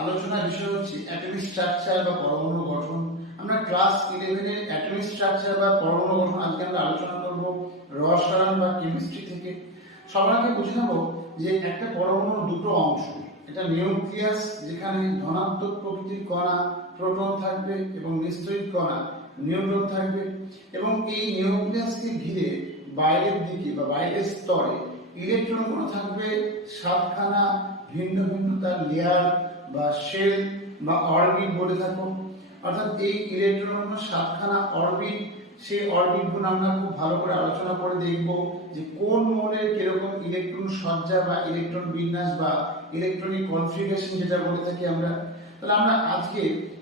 আলোচনার বিষয় হচ্ছে অ্যাটমিক স্ট্রাকচার বা পরমাণু গঠন। আমরা ক্লাস 11 এর অ্যাটমিক স্ট্রাকচার বা পরমাণু গঠন আজকে আমরা আলোচনা করব রসায়ন বা কেমিস্ট্রি থেকে। সবার আগে বুঝে নেব যে একটা পরমাণুর দুটো অংশ, এটা নিউক্লিয়াস যেখানে ধনাত্মক প্রকৃতির কণা প্রোটন থাকবে এবং নিশ্চয়িক কণা নিউট্রন থাকবে, এবং এই নিউক্লিয়াসকে ঘিরে বাইরের দিকে বা বাইরের স্তরে ইলেকট্রনগুলো থাকবে সাতখানা ভিন্ন ভিন্ন তার লেয়ার বা শেল বা অরবিট বলে থাকো। অর্থাৎ এই ইলেকট্রনগুলো সাতখানা অরবিট, সেই অরবিটগুলো আমরা খুব ভালো করে আলোচনা করে দেখব যে কোন মৌলের কিরকম ইলেকট্রন সজ্জা বা ইলেকট্রন বিন্যাস বা ইলেকট্রনিক কনফিগারেশন যেটা বলে থাকি আমরা। তাহলে আমরা আজকে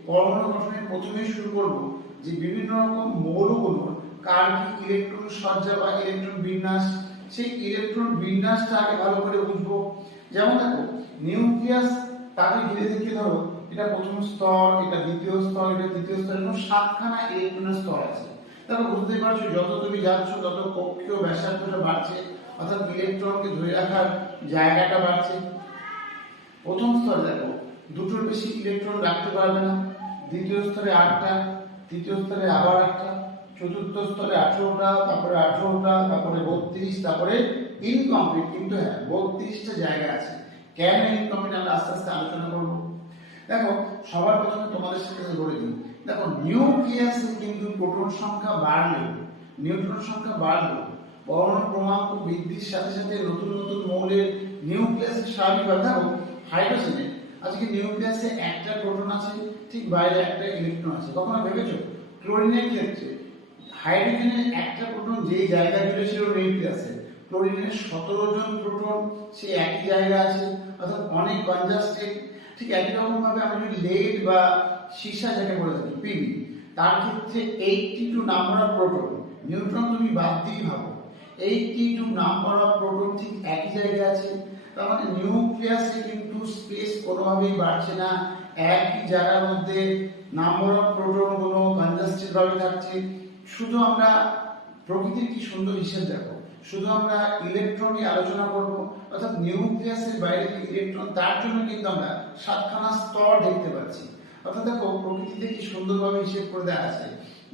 পরমাণু গঠনের প্রথমেই শুরু করব যে বিভিন্ন রকম মৌলগুলোর কার কি ইলেকট্রন সজ্জা বা ইলেকট্রন বিন্যাস, সেই ইলেকট্রন বিন্যাসটা আগে ভালো করে বুঝবো। যেমন দেখো নিউক্লিয়াস, তাকে ঘিরে থেকে ধরো এটা প্রথম স্তর, এটা দ্বিতীয় স্তর, এটা তৃতীয় স্তর, এরকম সাতখানা ইলেকট্রনের স্তর আছে। তারপর বুঝতেই পারছো যত তুমি যাচ্ছ তত কক্ষীয় ব্যাসার্ধটা বাড়ছে, অর্থাৎ ইলেকট্রনকে ধরে রাখার জায়গাটা বাড়ছে। প্রথম স্তরে দেখো দুটোর বেশি ইলেকট্রন রাখতে পারবে না, দ্বিতীয় স্তরে 8টা, তৃতীয় স্তরে আবার 8টা, চতুর্থ স্তরে 18টা, তারপরে 18টা, তারপরে 32, তারপরে ইনকমপ্লিট। কিন্তু হ্যাঁ 32টা জায়গা আছে। কেন ইনকমপ্লিট আমরা আস্তে আস্তে আলোচনা করব। দেখো সবার প্রথমে তোমাদের সাথে বলে দিই, দেখো নিউক্লিয়াসে কিন্তু প্রোটন সংখ্যা বাড়লেও নিউট্রন সংখ্যা বাড়লেও পরমাণু ক্রমাঙ্ক বৃদ্ধির সাথে সাথে নতুন নতুন মৌলের নিউক্লিয়াসে স্বাভাবিকভাবে, দেখো হাইড্রোজেনে আজকে নিউক্লিয়াসে একটা প্রোটন আছে, ঠিক বাইরে একটা ইলেকট্রন আছে। কখনো ভেবেছো ক্লোরিনের ক্ষেত্রে হাইড্রোজেনের একটা প্রোটন যেই জায়গা জুড়ে ছিল নিউক্লিয়াসে, ক্লোরিনের 17 জন প্রোটন সেই একই জায়গা আছে, অর্থাৎ অনেক কনজাস্টেড। ঠিক একই রকম ভাবে আমরা যদি লেড বা সীসা যাকে বলে থাকি পিবি, তার ক্ষেত্রে 82 নাম্বার অফ প্রোটন, নিউট্রন তুমি বাদ দিয়ে ভাবো 82 নাম্বার অফ প্রোটন ঠিক একই জায়গায় আছে। তার মানে নিউক্লিয়াসে কিন্তু স্পেস কোনোভাবেই বাড়ছে না, একই জায়গার মধ্যে নাম্বার অফ প্রোটন কোনো কনজাস্টেড ভাবে থাকছে। শুধু আমরা প্রকৃতির কি সুন্দর হিসেব দেখো, শুধু আমরা ইলেকট্রন নিয়ে আলোচনা করব, অর্থাৎ নিউক্লিয়াসের বাইরে যে ইলেকট্রন তার জন্য কিন্তু আমরা সাতখানা স্তর দেখতে পাচ্ছি। অর্থাৎ দেখো প্রকৃতিতে কি সুন্দরভাবে হিসেব করে দেওয়া আছে।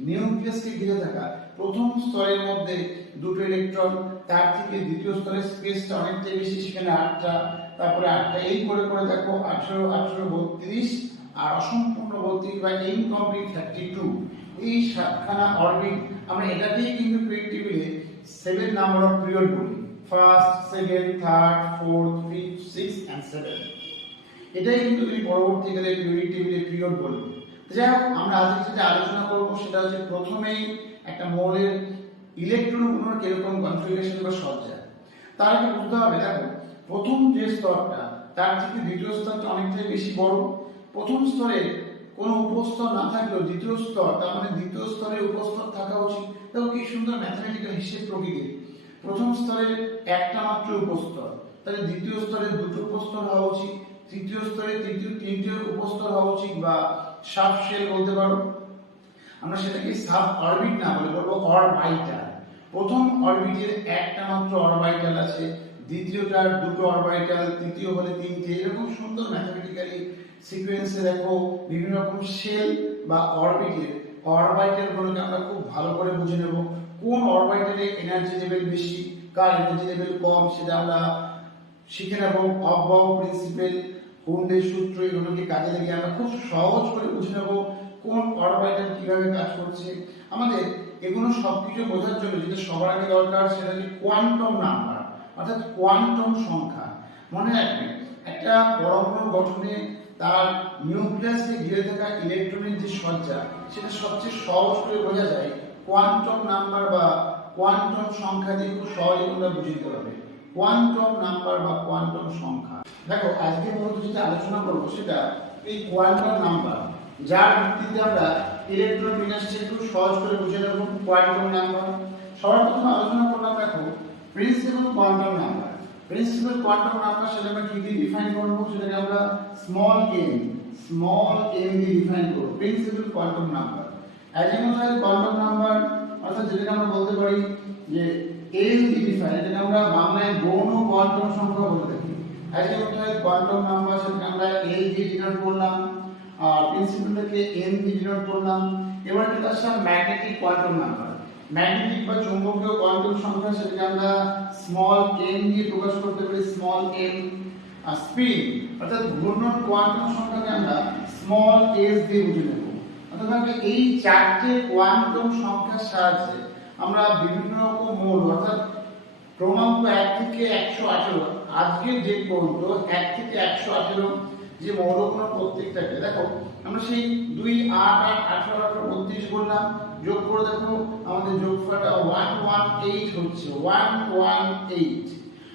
নিউক্লিয়াসকে ঘিরে থাকা প্রথম স্তরের মধ্যে দুটো ইলেকট্রন, তার থেকে দ্বিতীয় স্তরের স্পেসটা অনেকটাই বেশি, সেখানে 8টা, তারপরে 8টা, এই করে করে দেখো 18, 18, 32 আর অসম্পূর্ণ 32 বা ইনকমপ্লিট 32। এই সাতখানা অরবিট আমরা এটাকেই কিন্তু পিরিয়ড টেবিলে 7 নাম্বার অফ পিরিয়ড বলি, first, second, third, fourth, fifth, six and 7। এটাই কিন্তু তুমি পরবর্তীকালে পিরিয়ড টেবিলে পিরিয়ড বলবে। যাই হোক আমরা আজকে যেটা আলোচনা করব সেটা হচ্ছে প্রথমেই একটা মৌলের ইলেকট্রনগুলোর কিরকম কনফিগারেশন বা সজ্জা। তার আগে বুঝতে হবে, দেখো প্রথম যে স্তরটা তার থেকে দ্বিতীয় স্তরটা অনেকটাই বেশি বড়। প্রথম স্তরে কোনো উপস্তর না থাকলেও দ্বিতীয় স্তর, তার মানে দ্বিতীয় স্তরে উপস্তর থাকা উচিত। দেখো কি সুন্দর ম্যাথমেটিক্যাল হিসেব প্রকৃতির। প্রথম স্তরে একটা মাত্র উপস্তর, তাহলে দ্বিতীয় স্তরে দুটো উপস্তর হওয়া উচিত, তৃতীয় স্তরে তিনটে উপস্তর হওয়া উচিত, বা সাব শেল বলতে পারো। আমরা সেটাকে সাব অরবিট না বলে বলবো অরবাইটাল। প্রথম অরবিটের একটা মাত্র অরবাইটাল আছে, দ্বিতীয়টার দুটো অরবাইটাল, তৃতীয় হলে তিনটে। এরকম সুন্দর ম্যাথমেটিক্যালি সিকোয়েন্সে দেখো বিভিন্ন রকম শেল বা অরবিটাল গুলোকে আমরা খুব ভালো করে বুঝে নেব। কোন অরবিটালে এনার্জি লেভেল বেশি, কার এনার্জি লেভেল কম, সেটা আমরা শিখে নেব। অফবাউ প্রিন্সিপাল, কুন্ডের সূত্র, এগুলোকে কাজে লাগিয়ে আমরা খুব সহজ করে বুঝে নেব কোন অরবিটাল কিভাবে কাজ করছে। আমাদের এগুলো সবকিছু বোঝার জন্য যেটা সবার আগে দরকার সেটা হচ্ছে কোয়ান্টাম নাম্বার, অর্থাৎ কোয়ান্টাম সংখ্যা। মনে রাখবে একটা পরমাণু গঠনে তার নিউক্লিয়াসকে ঘিরে থাকা ইলেকট্রনের যে সজ্জা, সেটা সবচেয়ে সহজ করে বোঝা যায় কোয়ান্টাম নাম্বার বা কোয়ান্টাম সংখ্যা দিয়ে খুব সহজে তোমরা বুঝে নিতে পারবে। কোয়ান্টাম নাম্বার বা কোয়ান্টাম সংখ্যা, দেখো আজকে মূলত যেটা আলোচনা করবো সেটা এই কোয়ান্টাম নাম্বার, যার ভিত্তিতে আমরা ইলেকট্রন বিন্যাসটা একটু সহজ করে বুঝে নেব। কোয়ান্টাম নাম্বার সবার প্রথমে আলোচনা করলাম, দেখো principal quantum number. Principal quantum number সেটা আমরা কি দিয়ে ডিফাইন করব, সেটাকে আমরা স্মল m দিয়ে ডিফাইন করব। Principal quantum number azimuthal quantum number, অর্থাৎ যেটাকে আমরা বলতে পারি যে l দিয়ে ডিফাইন, যেটাকে আমরা বাংলায় গৌণ কোয়ান্টাম সংখ্যা বলে থাকি। অ্যাজিমুথাল কোয়ান্টাম নাম্বার সেটাকে আমরা L দিয়ে ডিনোট করলাম, আর প্রিন্সিপালটাকে N দিয়ে ডিনোট করলাম। এবার যেটা আসছে ম্যাগনেটিক কোয়ান্টাম নাম্বার, ম্যাগনেটিক বা চৌম্বকীয় কোয়ান্টাম সংখ্যা সেটাকে আমরা স্মল m দিয়ে প্রকাশ করতে পারি, স্মল m। আর স্পিন অর্থাৎ ঘূর্ণন কোয়ান্টাম সংখ্যাকে আমরা স্মল s দিয়ে বুঝে নেব। অর্থাৎ এই চারটে কোয়ান্টাম সংখ্যার সাহায্যে আমরা বিভিন্ন রকম মৌল অর্থাৎ ক্রমাঙ্ক 1 থেকে 118, আজকের ডেট পর্যন্ত 1 থেকে 118 যে মৌলগুলো প্রত্যেকটাকে দেখো আমরা সেই 2 8 8 18 18 32 বললাম, যোগ করে দেখো আমাদের যোগফলটা 118 হচ্ছে, 118।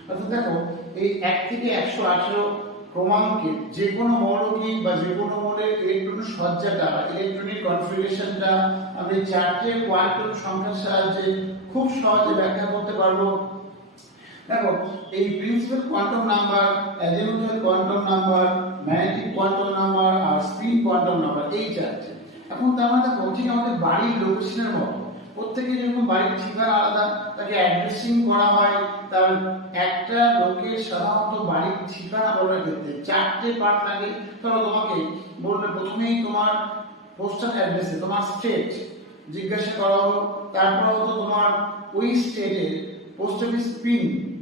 অর্থাৎ দেখো এই 1 থেকে 118 ক্রমাঙ্কের যে কোনো মৌলকে বা যে কোনো মৌলের ইলেকট্রনের সজ্জাটা, ইলেকট্রনিক কনফিগারেশনটা আমরা এই চারটে কোয়ান্টাম সংখ্যার সাহায্যে খুব সহজে ব্যাখ্যা করতে পারবো। দেখো এই principal quantum number, azimuthal quantum number, magnetic quantum number আর স্পিন কোয়ান্টাম নাম্বার, এই চারটে। এখন তার মানে দেখো ঠিক আমাদের বাড়ির লোকেশনের মতো প্রত্যেকের যেরকম বাড়ির ঠিকানা আলাদা, তাকে অ্যাড্রেসিং করা হয়, তার একটা লোকের সাধারণত বাড়ির ঠিকানা বলার ক্ষেত্রে চারটে পার্ট লাগে। ধরো তোমাকে বলবে প্রথমেই তোমার পোস্টাল অ্যাড্রেসে তোমার স্টেট জিজ্ঞাসা করা হলো, তারপর হয়তো তোমার ওই স্টেটের পোস্ট অফিস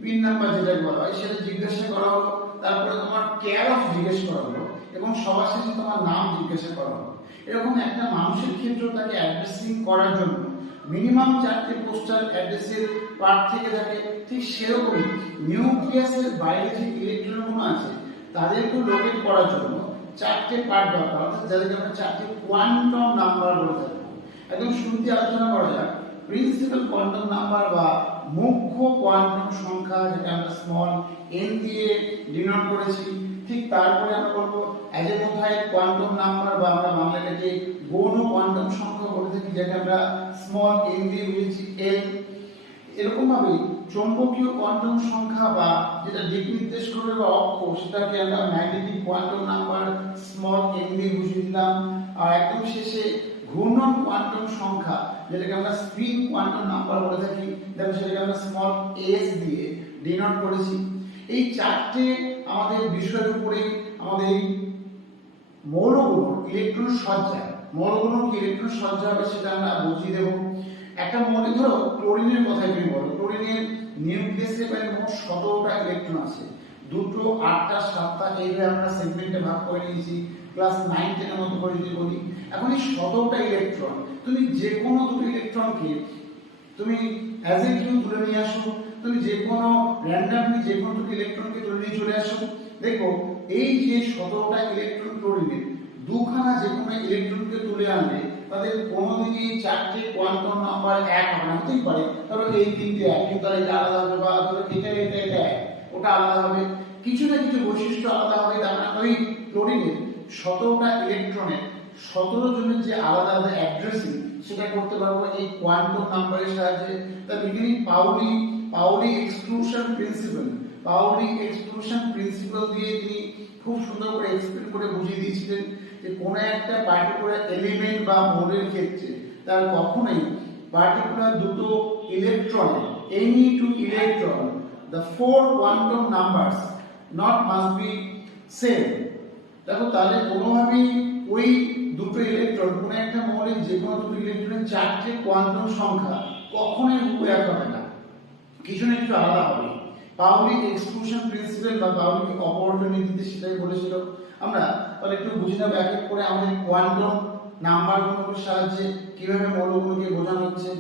পিন নাম্বার যেটা বলা হয় সেটা জিজ্ঞাসা করা হলো, তারপরে তোমার কেয়ার অফ জিজ্ঞেস করা হলো এবং সবার শেষে তোমার নাম জিজ্ঞাসা করা হলো। এরকম একটা মানুষের ক্ষেত্রে তাকে অ্যাড্রেসিং করার জন্য মিনিমাম চারটে পোস্টাল অ্যাড্রেসের পার্ট থেকে থাকে। ঠিক সেরকমই নিউক্লিয়াসের বাইরে যে ইলেকট্রনগুলো আছে তাদেরকে লোকেট করার জন্য চারটে পার্ট দরকার, অর্থাৎ যাদেরকে আমরা চারটে কোয়ান্টাম নাম্বার বলে থাকবো। একদম শুরুতে আলোচনা করা যাক প্রিন্সিপাল কোয়ান্টাম নাম্বার বা মুখ্য কোয়ান্টাম সংখ্যা, যেটা আমরা স্মল n দিয়ে ডিনোট করেছি। ঠিক তারপরে আমরা বলবো অ্যাজিমুথাল কোয়ান্টাম নাম্বার বা আমরা বাংলাটাকে গৌণ কোয়ান্টাম সংখ্যা বলে থাকি, যেটা আমরা স্মল n দিয়ে বুঝেছি l। এরকম ভাবে চৌম্বকীয় কোয়ান্টাম সংখ্যা বা যেটা দিক নির্দেশ করবে বা অক্ষ, সেটাকে আমরা magnetic quantum number small n দিয়ে বুঝিয়ে দিলাম। আর একদম শেষে ঘূর্ণন কোয়ান্টাম সংখ্যা, যেটাকে আমরা স্পিন কোয়ান্টাম নাম্বার বলে থাকি, দেখো সেটাকে আমরা স্মল s দিয়ে ডিনোট করেছি। এই চারটে আমাদের বিষয়ের উপরে আমাদের এই মৌলগুলো ইলেকট্রন সজ্জা, মৌলগুলো কি ইলেকট্রন সজ্জা হবে সেটা আমরা বুঝিয়ে দেব। একটা মনে ধরো ক্লোরিনের কথাই তুমি বলো, ক্লোরিনের নিউক্লিয়াসে প্রায় মোট 17টা ইলেকট্রন আছে, দুটো 8টা 7টা এইভাবে আমরা সেগমেন্টে ভাগ করে নিয়েছি, ক্লাস 9 10 এর মতো করে যদি বলি। এখন এই 17টা ইলেকট্রন তুমি যে কোনো দুটো ইলেকট্রনকে তুমি অ্যাজ এ কিউ তুলে নিয়ে আসো, তুমি যে কোনো র্যান্ডমলি যে কোনো দুটো ইলেকট্রনকে তুলে নিয়ে চলে আসো, দেখো এই যে 17টা ইলেকট্রন ক্লোরিনের দুখানা যে কোনো ইলেকট্রনকে তুলে আনলে তাদের কোনোদিনই চারটে কোয়ান্টাম নাম্বার এক হবে না। হতেই পারে ধরো এই তিনটে এক, কিন্তু তার এটা আলাদা হবে, বা ধরো এটা এক, ওটা আলাদা হবে, কিছু না কিছু বৈশিষ্ট্য আলাদা হবে। তার মানে ওই ক্লোরিনের 17টা ইলেকট্রনের 17 জনের যে আলাদা আলাদা অ্যাড্রেসিং সেটা করতে পারবো এই কোয়ান্টাম নাম্বারের সাহায্যে। তার বিজ্ঞানী পাউলি এক্সক্লুশন প্রিন্সিপাল দিয়ে তিনি খুব সুন্দর করে এক্সপ্লেন করে বুঝিয়ে দিয়েছিলেন যে কোন একটা পার্টিকুলার এলিমেন্ট বা মৌলের ক্ষেত্রে তার কখনোই পার্টিকুলার দুটো electron, any two electron, the four quantum numbers not must be same। দেখো তাহলে কোনোভাবেই ওই দুটো ইলেকট্রন, কোন একটা মৌলের যে কোনো দুটো ইলেকট্রনের চারটে কোয়ান্টাম সংখ্যা কখনোই এক হবে না, কিছু না কিছু আলাদা হবে। পাউলি এক্সক্লুশন প্রিন্সিপাল বা পাউলি অপবর্জন নীতিতে সেটাই বলেছিল। আমরা তাহলে একটু বুঝে নেব এক এক করে আমাদের কোয়ান্টাম নাম্বারগুলোর সাহায্যে কিভাবে মৌলগুলোকে বোঝানো হচ্ছে।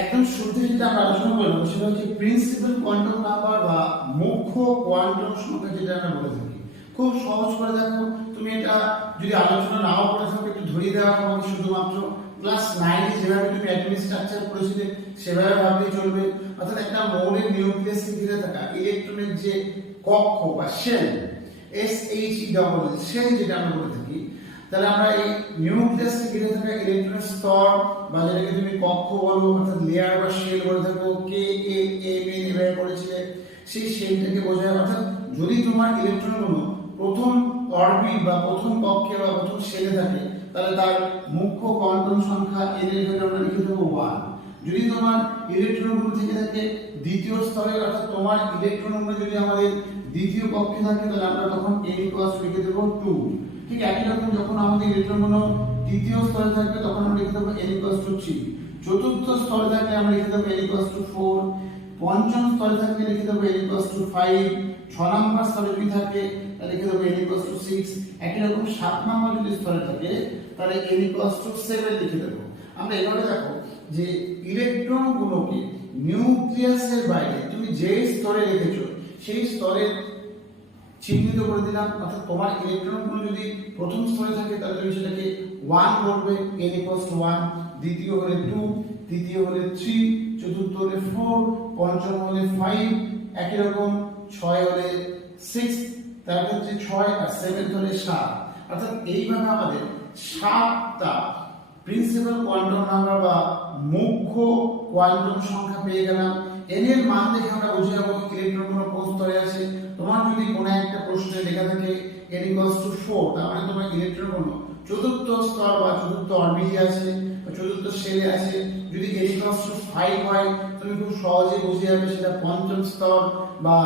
একদম শুরুতে যেটা আমরা আলোচনা করলাম সেটা হচ্ছে প্রিন্সিপাল কোয়ান্টাম নাম্বার বা মুখ্য কোয়ান্টাম সংখ্যা, যেটা আমরা বলে থাকি। খুব সহজ করে দেখো, তুমি এটা যদি আলোচনা নাও করে থাকো একটু ধরিয়ে দেওয়া তোমাকে, শুধুমাত্র ক্লাস 9 এ যেভাবে তুমি অ্যাটমিক স্ট্রাকচার পড়েছিলে সেভাবে ভাবলেই চলবে। অর্থাৎ একটা মৌলের নিউক্লিয়াসে ঘিরে থাকা ইলেকট্রনের যে কক্ষ বা শেল, SHE শেল যেটা আমরা বলে থাকি, তাহলে আমরা এই নিউক্লিয়াসে ঘিরে থাকা ইলেকট্রনের স্তর বা যেটাকে তুমি কক্ষ বলো অর্থাৎ লেয়ার বা শেল বলে থাকো, KAM এভাবে করেছিলে, সেই শেলটাকে বোঝায়। অর্থাৎ যদি তোমার ইলেকট্রনগুলো প্রথম অরবিট বা প্রথম কক্ষে বা প্রথম শেলে থাকে তাহলে তার মুখ্য কোয়ান্টাম সংখ্যা n এর ভ্যালু আমরা লিখে দেবো 1। যদি তোমার ইলেকট্রনগুলো থেকে থাকে দ্বিতীয় স্তরে, অর্থাৎ তোমার ইলেকট্রনগুলো যদি আমাদের দ্বিতীয় কক্ষে থাকে তাহলে আমরা তখন n ইকুয়ালস লিখে দেব 2। ঠিক একই রকম যখন আমাদের ইলেকট্রনগুলো তৃতীয় স্তরে থাকবে তখন আমরা লিখে দেব n ইকুয়ালস 3। চতুর্থ স্তরে থাকলে আমরা লিখে দেব n ইকুয়ালস 4। পঞ্চম স্তরে থাকলে লিখে দেব n ইকুয়ালস 5। 6 নম্বর স্তরে যদি থাকে তাহলে লিখে দেব n ইকুয়ালস 6। একই রকম 7 নম্বর যদি স্তরে থাকে তাহলে n ইকুয়ালস 7 লিখে দেব। আমরা এভাবে দেখো যে ইলেকট্রনগুলোকে নিউক্লিয়াসের বাইরে তুমি যে স্তরে রেখেছো সেই স্তরে চিহ্নিত করে দিলাম। অর্থাৎ তোমার ইলেকট্রনগুলো যদি প্রথম স্তরে থাকে তাহলে তুমি সেটাকে 1 বলবে, n ইকুয়ালস 1। দ্বিতীয় হলে 2, তৃতীয় হলে 3, চতুর্থ হলে 4, পঞ্চম হলে 5, একই রকম 6 হলে 6, তার ক্ষেত্রে 6 আর 7 হলে 7। অর্থাৎ এইভাবে আমাদের 7টা প্রিন্সিপাল কোয়ান্টাম নাম্বার বা মুখ্য কোয়ান্টাম সংখ্যা পেয়ে গেলাম। n এর মান দেখে আমরা বুঝে যাবো ইলেকট্রনগুলো কোন স্তরে আছে। তোমার যদি কোনো একটা প্রশ্নে লেখা থাকে n ইকুয়ালস টু 4, তার মানে তোমার ইলেকট্রনগুলো চতুর্থ স্তর বা চতুর্থ অরবিটে আছে বা চতুর্থ শেলে আছে। যদি n ইকুয়ালস টু 5 হয় তুমি খুব সহজে বুঝে যাবে সেটা পঞ্চম স্তর বা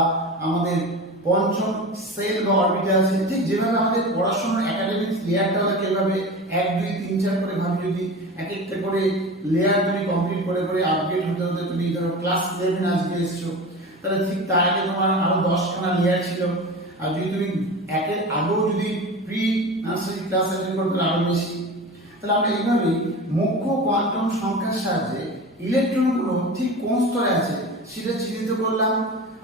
আমাদের পঞ্চম সেল বা অরবিটে আছে। ঠিক যেভাবে আমাদের পড়াশোনার একাডেমিক লেয়ারটা থাকে এভাবে 1 2 3 4 করে ভাবে যদি এক একটা করে লেয়ার তুমি কমপ্লিট করে করে আপডেট হতে হতে তুমি ধরো ক্লাস 11 আজকে এসছো, তাহলে ঠিক তার আগে তোমার আরো 10খানা লেয়ার ছিল। আর যদি তুমি একের আগেও যদি প্রি নার্সারি ক্লাস অ্যাটেন্ড করতে আরো বেশি। তাহলে আমরা এইভাবে মুখ্য কোয়ান্টাম সংখ্যার সাহায্যে ইলেকট্রনগুলো ঠিক কোন স্তরে আছে সেটা চিহ্নিত করলাম।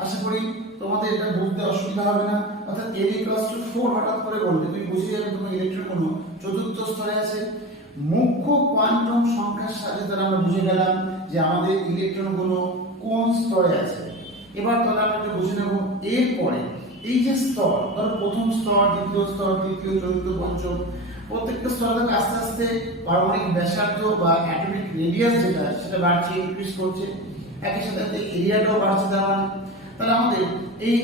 আশা করি তোমাদের এটা বুঝতে অসুবিধা হবে না। অর্থাৎ n ইকুয়ালস টু 4 হঠাৎ করে বললে তুমি বুঝে যাবে তোমার ইলেকট্রনগুলো চতুর্থ স্তরে আছে। মুখ্য কোয়ান্টাম সংখ্যার সাথে তাহলে আমরা বুঝে গেলাম যে আমাদের ইলেকট্রনগুলো কোন স্তরে আছে। এবার তাহলে আমরা একটু বুঝে নেব এরপরে এই যে স্তর, ধরো প্রথম স্তর, দ্বিতীয় স্তর, তৃতীয়, চতুর্থ, পঞ্চম, প্রত্যেকটা স্তর থেকে আস্তে আস্তে পারমাণবিক ব্যাসার্ধ বা অ্যাটমিক রেডিয়াস যেটা সেটা বাড়ছে, ইনক্রিজ করছে। একই সাথে এরিয়াটাও বাড়ছে। তাহলে আমাদের এই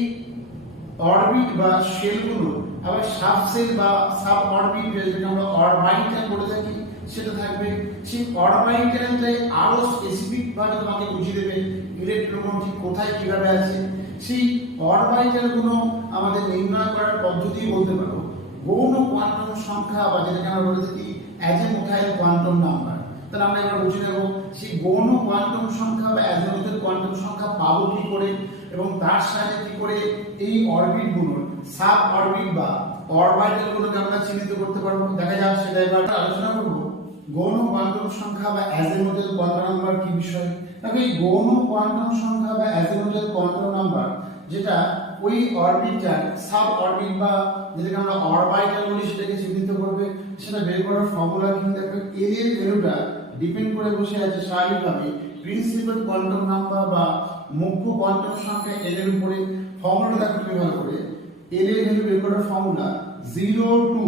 অরবিট বা শেলগুলো আবার সাব সেল বা সাব অরবিট যেটা আমরা অরবাইটাল বলে থাকি সেটা থাকবে। সেই অরবাইটালটাই আরো স্পেসিফিক ভাবে তোমাকে বুঝিয়ে দেবে ইলেকট্রন ঠিক কোথায় কিভাবে আছে। সেই অরবাইটাল গুলো আমাদের নির্ণয় করার পদ্ধতি বলতে পারো গৌণ কোয়ান্টাম সংখ্যা বা যেটাকে আমরা বলে থাকি অ্যাজিমুথাইল কোয়ান্টাম নাম্বার। তাহলে আমরা এবার বুঝে নেব সেই গৌণ কোয়ান্টাম সংখ্যা বা অ্যাজিমুথাইল কোয়ান্টাম সংখ্যা পাবো কি করে এবং তার সাথে কি করে এই অরবিট গুলোর সাব অরবিট বা অরবাইটাল গুলোকে আমরা চিহ্নিত করতে পারবো। দেখা যাক সেটা এবার আলোচনা করব। গৌণ কোয়ান্টাম সংখ্যা বা অ্যাজিমুথাইল কোয়ান্টাম নাম্বার কি বিষয়। তবে এই গৌণ কোয়ান্টাম সংখ্যা বা অ্যাজিমুথাইল কোয়ান্টাম নাম্বার যেটা ওই অরবিটাল সাব অরবিট বা যেটাকে আমরা অরবাইটাল বলি সেটাকে চিহ্নিত করবে। সেটা বের করার ফর্মুলা কিন্তু দেখো এল এর ভ্যালুটা ডিপেন্ড করে বসে আছে স্বাভাবিকভাবে প্রিন্সিপাল কোয়ান্টাম নাম্বার বা মুখ্য কোয়ান্টাম সংখ্যা এল এর উপরে। ফর্মুলাটা দেখো তুমি ভালো করে, এল এর ভ্যালু বের করার ফর্মুলা 0 to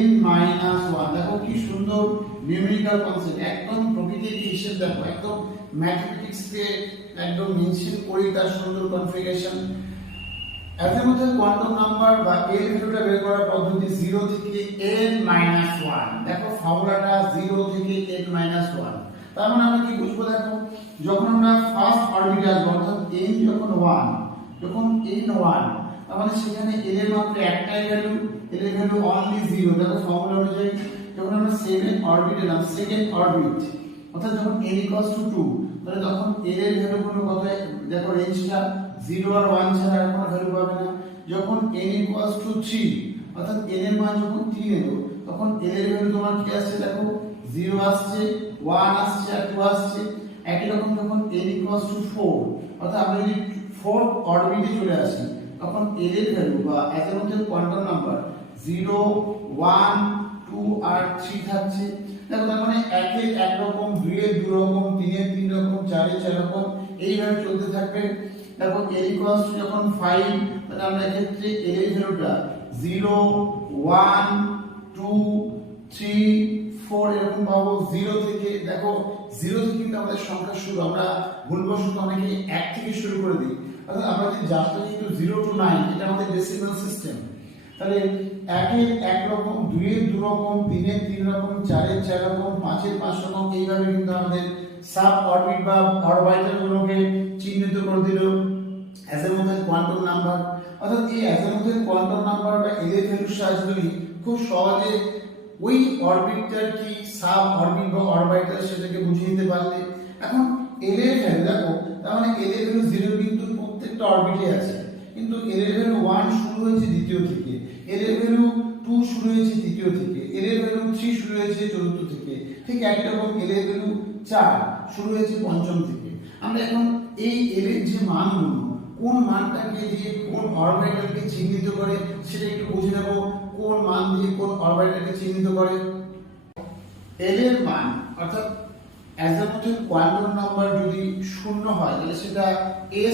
n - 1। দেখো কি সুন্দর নিউমেরিক্যাল কনসেপ্ট, একদম প্রকৃতির হিসেব দেখো, একদম ম্যাথমেটিক্স কে একদম মেনশন করে তার সুন্দর কনফিগারেশন। অ্যাজিমুথাল কোয়ান্টাম নাম্বার বা এল ভ্যালুটা বের করার পদ্ধতি 0 থেকে n - 1। দেখো ফর্মুলাটা 0 থেকে n - 1। তার মানে আমরা কি বুঝবো দেখো, যখন আমরা ফার্স্ট অরবিটে আসবো অর্থাৎ n যখন 1, যখন n 1 তার মানে সেখানে l এর মাত্র একটাই ভ্যালু, l এর ভ্যালু অনলি 0। দেখো ফর্মুলা অনুযায়ী যখন আমরা সেকেন্ড অরবিট এলাম, সেকেন্ড অরবিট অর্থাৎ যখন n ইকুয়ালস টু 2 তাহলে তখন l এর ভ্যালু কোনো কত, দেখো রেঞ্জটা 0 আর 1 ছাড়া আর কোনো ভ্যালু পাবে না। যখন n ইকুয়ালস টু 3 অর্থাৎ n এর মান যখন 3 এলো তখন l এর ভ্যালু তোমার কি আসছে দেখো 0 আসছে, 1 আসছে আর 2 আসছে। একই রকম যখন n ইকুয়ালস টু 4 অর্থাৎ আমরা যদি ফোর্থ অরবিটে চলে আসি তখন l এর ভ্যালু বা অ্যাজিমুথাল কোয়ান্টাম নাম্বার 0 1 2 আর 3 থাকছে। দেখো তার মানে 1 এর এক রকম, 2 এর দু রকম, 3 এর তিন রকম, 4 এর চার রকম, এইভাবে চলতে থাকবে। দেখো l ইকুয়ালস টু যখন 5 তাহলে আমরা এক্ষেত্রে l এর ভ্যালুটা 0 1 2 3 4 এরকম পাবো। 0 থেকে দেখো 0 থেকে কিন্তু আমাদের সংখ্যা শুরু, আমরা ভুলবশত অনেকে 1 থেকে শুরু করে দিই। অর্থাৎ আমরা যদি জাস্ট কিন্তু 0 to 9 এটা আমাদের ডেসিমাল সিস্টেম। তাহলে 1 এর এক রকম, 2 এর দু রকম, 3 এর তিন রকম, 4 এর চার রকম, 5 এর পাঁচ রকম, এইভাবে কিন্তু আমাদের সাব অরবিট বা অরবাইটাল গুলোকে চিহ্নিত করে দিল। Azimuthal quantum number. অর্থাৎ এই অ্যাজিমুথাল কোয়ান্টাম নাম্বার বা এল এর ভ্যালুর সাহায্যে তুমি খুব সহজে ওই অরবিটটার কি সাব অরবিট বা অরবিটাল সেটাকে বুঝিয়ে নিতে পারলে। এখন এল এর ভ্যালু দেখো, তার মানে এল এর ভ্যালু 0 কিন্তু প্রত্যেকটা অরবিটে আছে, কিন্তু এল এর ভ্যালু 1 শুরু হয়েছে দ্বিতীয় থেকে, এল এর ভ্যালু 2 শুরু হয়েছে তৃতীয় থেকে, এল এর ভ্যালু 3 শুরু হয়েছে চতুর্থ থেকে, ঠিক একই রকম এল এর ভ্যালু 4 শুরু হয়েছে পঞ্চম থেকে। আমরা এখন এই এল এর যে মানগুলো কোন মানটাকে দিয়ে কোন অরবিটালকে চিহ্নিত করে সেটা একটু বুঝে নেব। কোন মান দিয়ে কোন অরবিটালকে চিহ্নিত করে? এল এর মান অর্থাৎ অ্যাজিমুথাল কোয়ান্টাম নাম্বার যদি 0 হয় তাহলে সেটা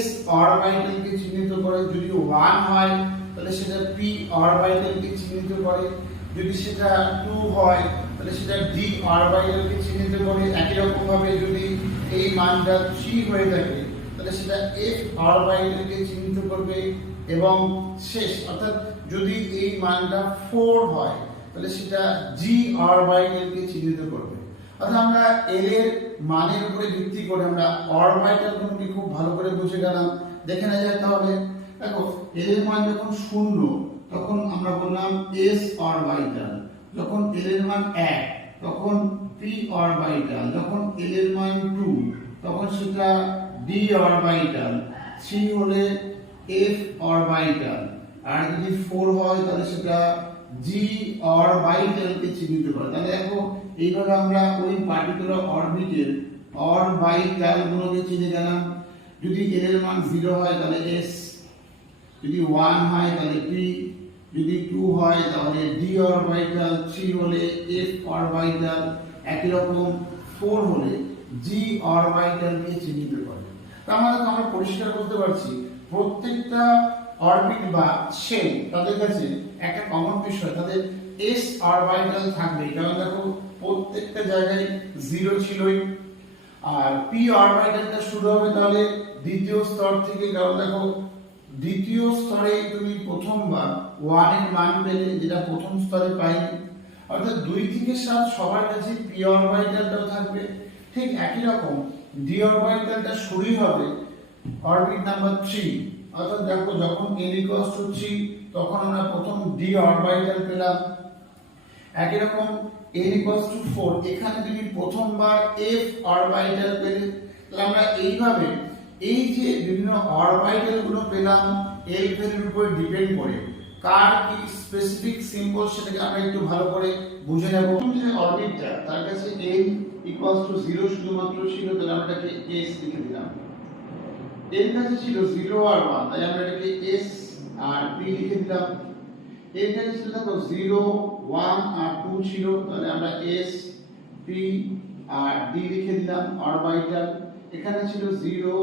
s অরবিটালকে চিহ্নিত করে, যদি 1 হয় তাহলে সেটা p অরবিটালকে চিহ্নিত করে, যদি সেটা 2 হয় তাহলে সেটা d অরবিটালকে চিহ্নিত করে। একই রকম ভাবে যদি এই মানটা 3 হয়ে থাকে তাহলে সেটা f অরবিটালকে চিহ্নিত করবে, এবং শেষ অর্থাৎ যদি এই মানটা 4 হয় তাহলে সেটা g অরবিটালকে চিহ্নিত করবে। অর্থাৎ আমরা এল এর মানের উপরে ভিত্তি করে আমরা অরবিটাল গুলোকে খুব ভালো করে বুঝে গেলাম। দেখে না যায় তাহলে দেখো, এল এর মান যখন 0 তখন আমরা বললাম s অরবিটাল, যখন এল এর মান 1 তখন p অরবিটাল, যখন এল এর মান 2 তখন সেটা d অরবিটাল, 3 হলে f অরবিটাল, আর যদি 4 হয় তাহলে সেটা g অরবিটালকে চিহ্নিত করে। তাহলে দেখো এইভাবে আমরা ওই পার্টিকুলার অরবিটের অরবিটাল গুলোকে চিনে গেলাম। যদি এল এর মান 0 হয় তাহলে s, যদি 1 হয় তাহলে p, যদি 2 হয় তাহলে d অরবিটাল, 3 হলে f অরবিটাল, একই রকম 4 হলে g অরবিটাল কে চিহ্নিত করে। তার মানে আমরা পরিষ্কার করতে পারছি প্রত্যেকটা অরবিট বা শেল তাদের কাছে একটা কমন বিষয়, তাদের s অরবিটাল থাকবে, কারণ দেখো প্রত্যেকটা জায়গায় 0 ছিলই। আর p অরবিটালটা শুরু হবে তাহলে দ্বিতীয় স্তর থেকে, কারণ দেখো দ্বিতীয় স্তরে তুমি প্রথমবার 1 এর মান পেলে যেটা প্রথম স্তরে পাইনি। অর্থাৎ 2 থেকে 7 সবার কাছে p অরবিটালটাও থাকবে। ঠিক একই রকম d অরবিটালটা শুরু হবে অরবিট নাম্বার 3। অর্থাৎ দেখো যখন n = 3 তখন আমরা প্রথম d অরবিটাল পেলাম। একই রকম n = 4 এখানে তুমি প্রথমবার f অরবিটাল পেলে। তাহলে আমরা এইভাবে এই যে বিভিন্ন অরবিটাল গুলো পেলাম l ভ্যালুর উপর ডিপেন্ড করে কার কি স্পেসিফিক সিম্বল সেটাকে আমরা একটু ভালো করে বুঝে নেব। যে অরবিটটা তার কাছে n = 0 শুধুমাত্র ছিল, তাহলে আমরা এটাকে s লিখে দিলাম। এর কাছে ছিল 0 আর 1, তাই আমরা এটাকে s আর p লিখে দিলাম। এর কাছে ছিল দেখো 0 1 আর 2 ছিল, তাহলে আমরা s p আর d লিখে দিলাম অরবিটাল। এখানে ছিল 0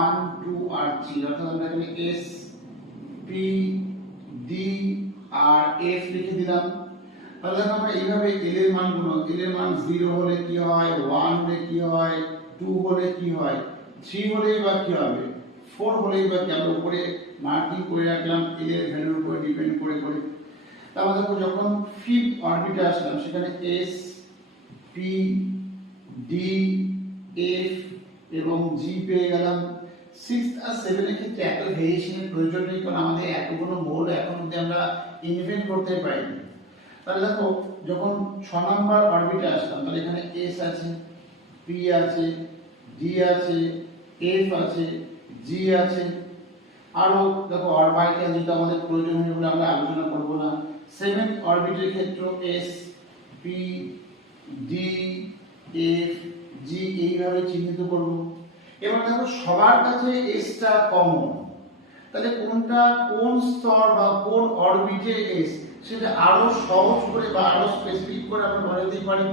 1 2 আর 3, অর্থাৎ আমরা এখানে s p d আর f লিখে দিলাম। তাহলে আমরা এইভাবে l এর মানগুলো, l এর মান 0 হলে কি হয়, 1 হলে কি হয়, 2 হলে কি হয়, 3 হলে বা কি হবে, 4 হলে বা কি, আমরা উপরে মার্কিং করে রাখলাম l এর ভ্যালুর উপর ডিপেন্ড করে করে। তাহলে দেখো যখন ফিফথ অরবিটে আসলাম সেখানে s p d f এবং g পেয়ে গেলাম। 6 আর 7 এর ক্ষেত্রে এত ভেরিয়েশনের প্রয়োজন নেই, কারণ আমাদের এতগুলো মোল এখন অবধি আমরা ইনভেন্ট করতে পারিনি। তাহলে দেখো যখন 6 নাম্বার অরবিটে আসলাম তাহলে এখানে s আছে, p আছে, d আছে, f আছে, g আছে। আরো দেখো অরবিটাল যেটা আমাদের প্রয়োজন হয় বলে আমরা আলোচনা করব না। 7 অরবিটের ক্ষেত্রে s p d f g এইভাবে চিহ্নিত করব। এবার দেখো সবার কাছে s টা কমন, তাহলে কোনটা কোন স্তর বা কোন অরবিটে s সেটা আরো সহজ করে বা আরো স্পেসিফিক করে আমরা বলে দিতে পারি।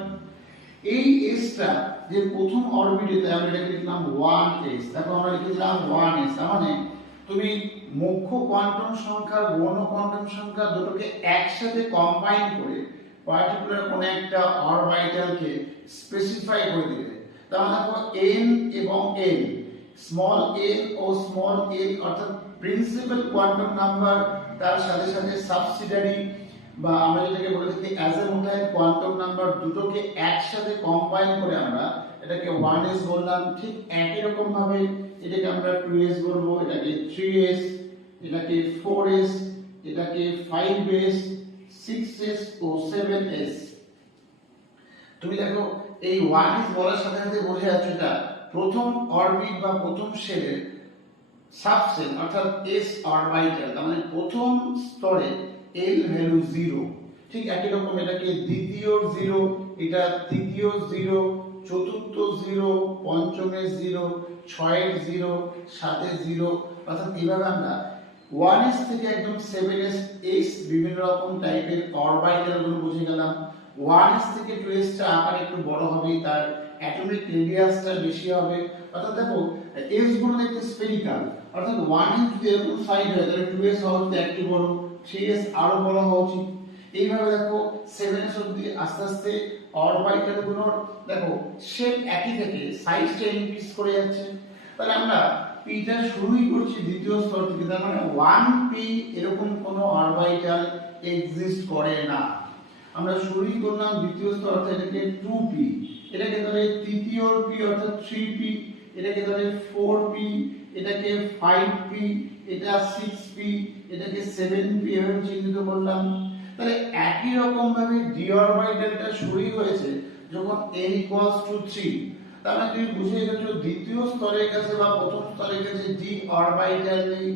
এই s টা যে প্রথম অরবিটে, তাই আমরা এটাকে লিখলাম 1s। দেখো আমরা লিখেছিলাম 1s, তার মানে তুমি মুখ্য কোয়ান্টাম সংখ্যা গৌণ কোয়ান্টাম সংখ্যা দুটোকে একসাথে কম্বাইন করে পার্টিকুলার কোন একটা অরবিটালকে স্পেসিফাই করে দিলে। তার মানে দেখো n এবং l, স্মল n ও স্মল l অর্থাৎ প্রিন্সিপাল কোয়ান্টাম নাম্বার, তার সাথে সাথে সাবসিডিয়ারি বা আমরা যেটাকে বলে থাকি অ্যাজিমুথাল কোয়ান্টাম নাম্বার, দুটোকে একসাথে কম্বাইন করে আমরা এটাকে 1s বললাম। ঠিক একই রকম ভাবে এটাকে আমরা 2s বলবো, এটাকে 3s, এটাকে 4s, এটাকে 5s, 6s ও 7s। তুমি দেখো এই 1s বলার সাথে সাথে বোঝা যাচ্ছে এটা প্রথম অরবিট বা প্রথম শেলের সাবশেল অর্থাৎ s অরবিটাল, তার মানে প্রথম স্তরে l ভ্যালু 0। ঠিক একই রকম এটাকে দ্বিতীয় 0, এটা তৃতীয় 0, চতুর্থ 0, পঞ্চমের 0, ছয়ের 0, সাতের 0, অর্থাৎ এইভাবে আমরা 1s থেকে একদম 7s s বিভিন্ন রকম টাইপের অরবিটাল গুলো বুঝে গেলাম। 1s থেকে 2s টা আকার একটু বড় হবে, তার অ্যাটমিক রেডিয়াসটা বেশি হবে, অর্থাৎ দেখো s গুলো দেখতে স্ফেরিক্যাল, অর্থাৎ 1s যদি এরকম সাইজ হয় তাহলে 2s হওয়া উচিত একটু বড়, 3s আরো বড় হওয়া উচিত। এইভাবে দেখো 7s অবধি আস্তে আস্তে অরবিটাল গুলোর দেখো শেপ একই থেকে সাইজটা ইনক্রিজ করে যাচ্ছে। তাহলে আমরা পিটা শুরুই করছি দ্বিতীয় স্তর থেকে, তার মানে 1p এরকম কোনো অরবিটাল এক্সিস্ট করে না। আমরা শুরুই করলাম দ্বিতীয় স্তর থেকে, এটাকে 2p, এটাকে ধরে তৃতীয় p অর্থাৎ 3p, এটাকে ধরে 4p, এটাকে 5p, এটা 6p, এটাকে 7p এভাবে চিহ্নিত করলাম। তাহলে একই রকম ভাবে d অরবিটালটা শুরুই হয়েছে যখন n = 3। তার মানে তুমি বুঝে গেছো দ্বিতীয় স্তরের কাছে বা প্রথম স্তরের কাছে d অরবিটাল নেই।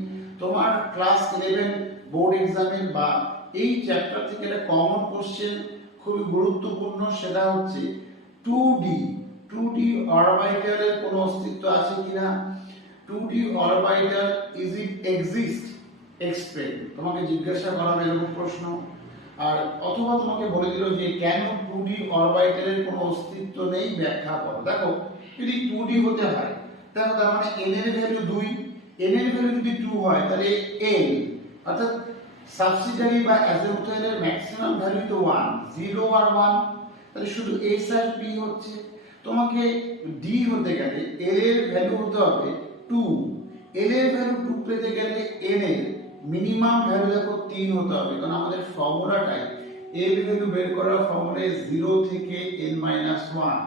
তোমার ক্লাস 11 বোর্ড এক্সামের বা এই চ্যাপ্টার থেকে একটা কমন কোশ্চেন খুবই গুরুত্বপূর্ণ, সেটা হচ্ছে 2d অরবিটালের কোনো অস্তিত্ব আছে কিনা, 2d orbital is it exist, explain. তোমাকে জিজ্ঞাসা করা হবে এরকম প্রশ্ন, আর অথবা তোমাকে বলে দিল যে কেন 2d অরবিটালের কোনো অস্তিত্ব নেই ব্যাখ্যা করো। দেখো যদি 2d হতে হয় দেখো তার মানে n এর ভ্যালু 2, n এর ভ্যালু যদি 2 হয় তাহলে n অর্থাৎ সাবসিডিয়ারি বা অ্যাজিমুথালের ম্যাক্সিমাম ভ্যালু তো 1, 0 আর 1, তাহলে শুধু s আর p হচ্ছে। তোমাকে d হতে গেলে l এর ভ্যালু হতে হবে 2, l এর ভ্যালু 2 পেতে গেলে n এর মিনিমাম ভ্যালু দেখো 3 হতে হবে, কারণ আমাদের ফর্মুলাটাই l ভ্যালু বের করার ফর্মুলায় 0 থেকে n - 1,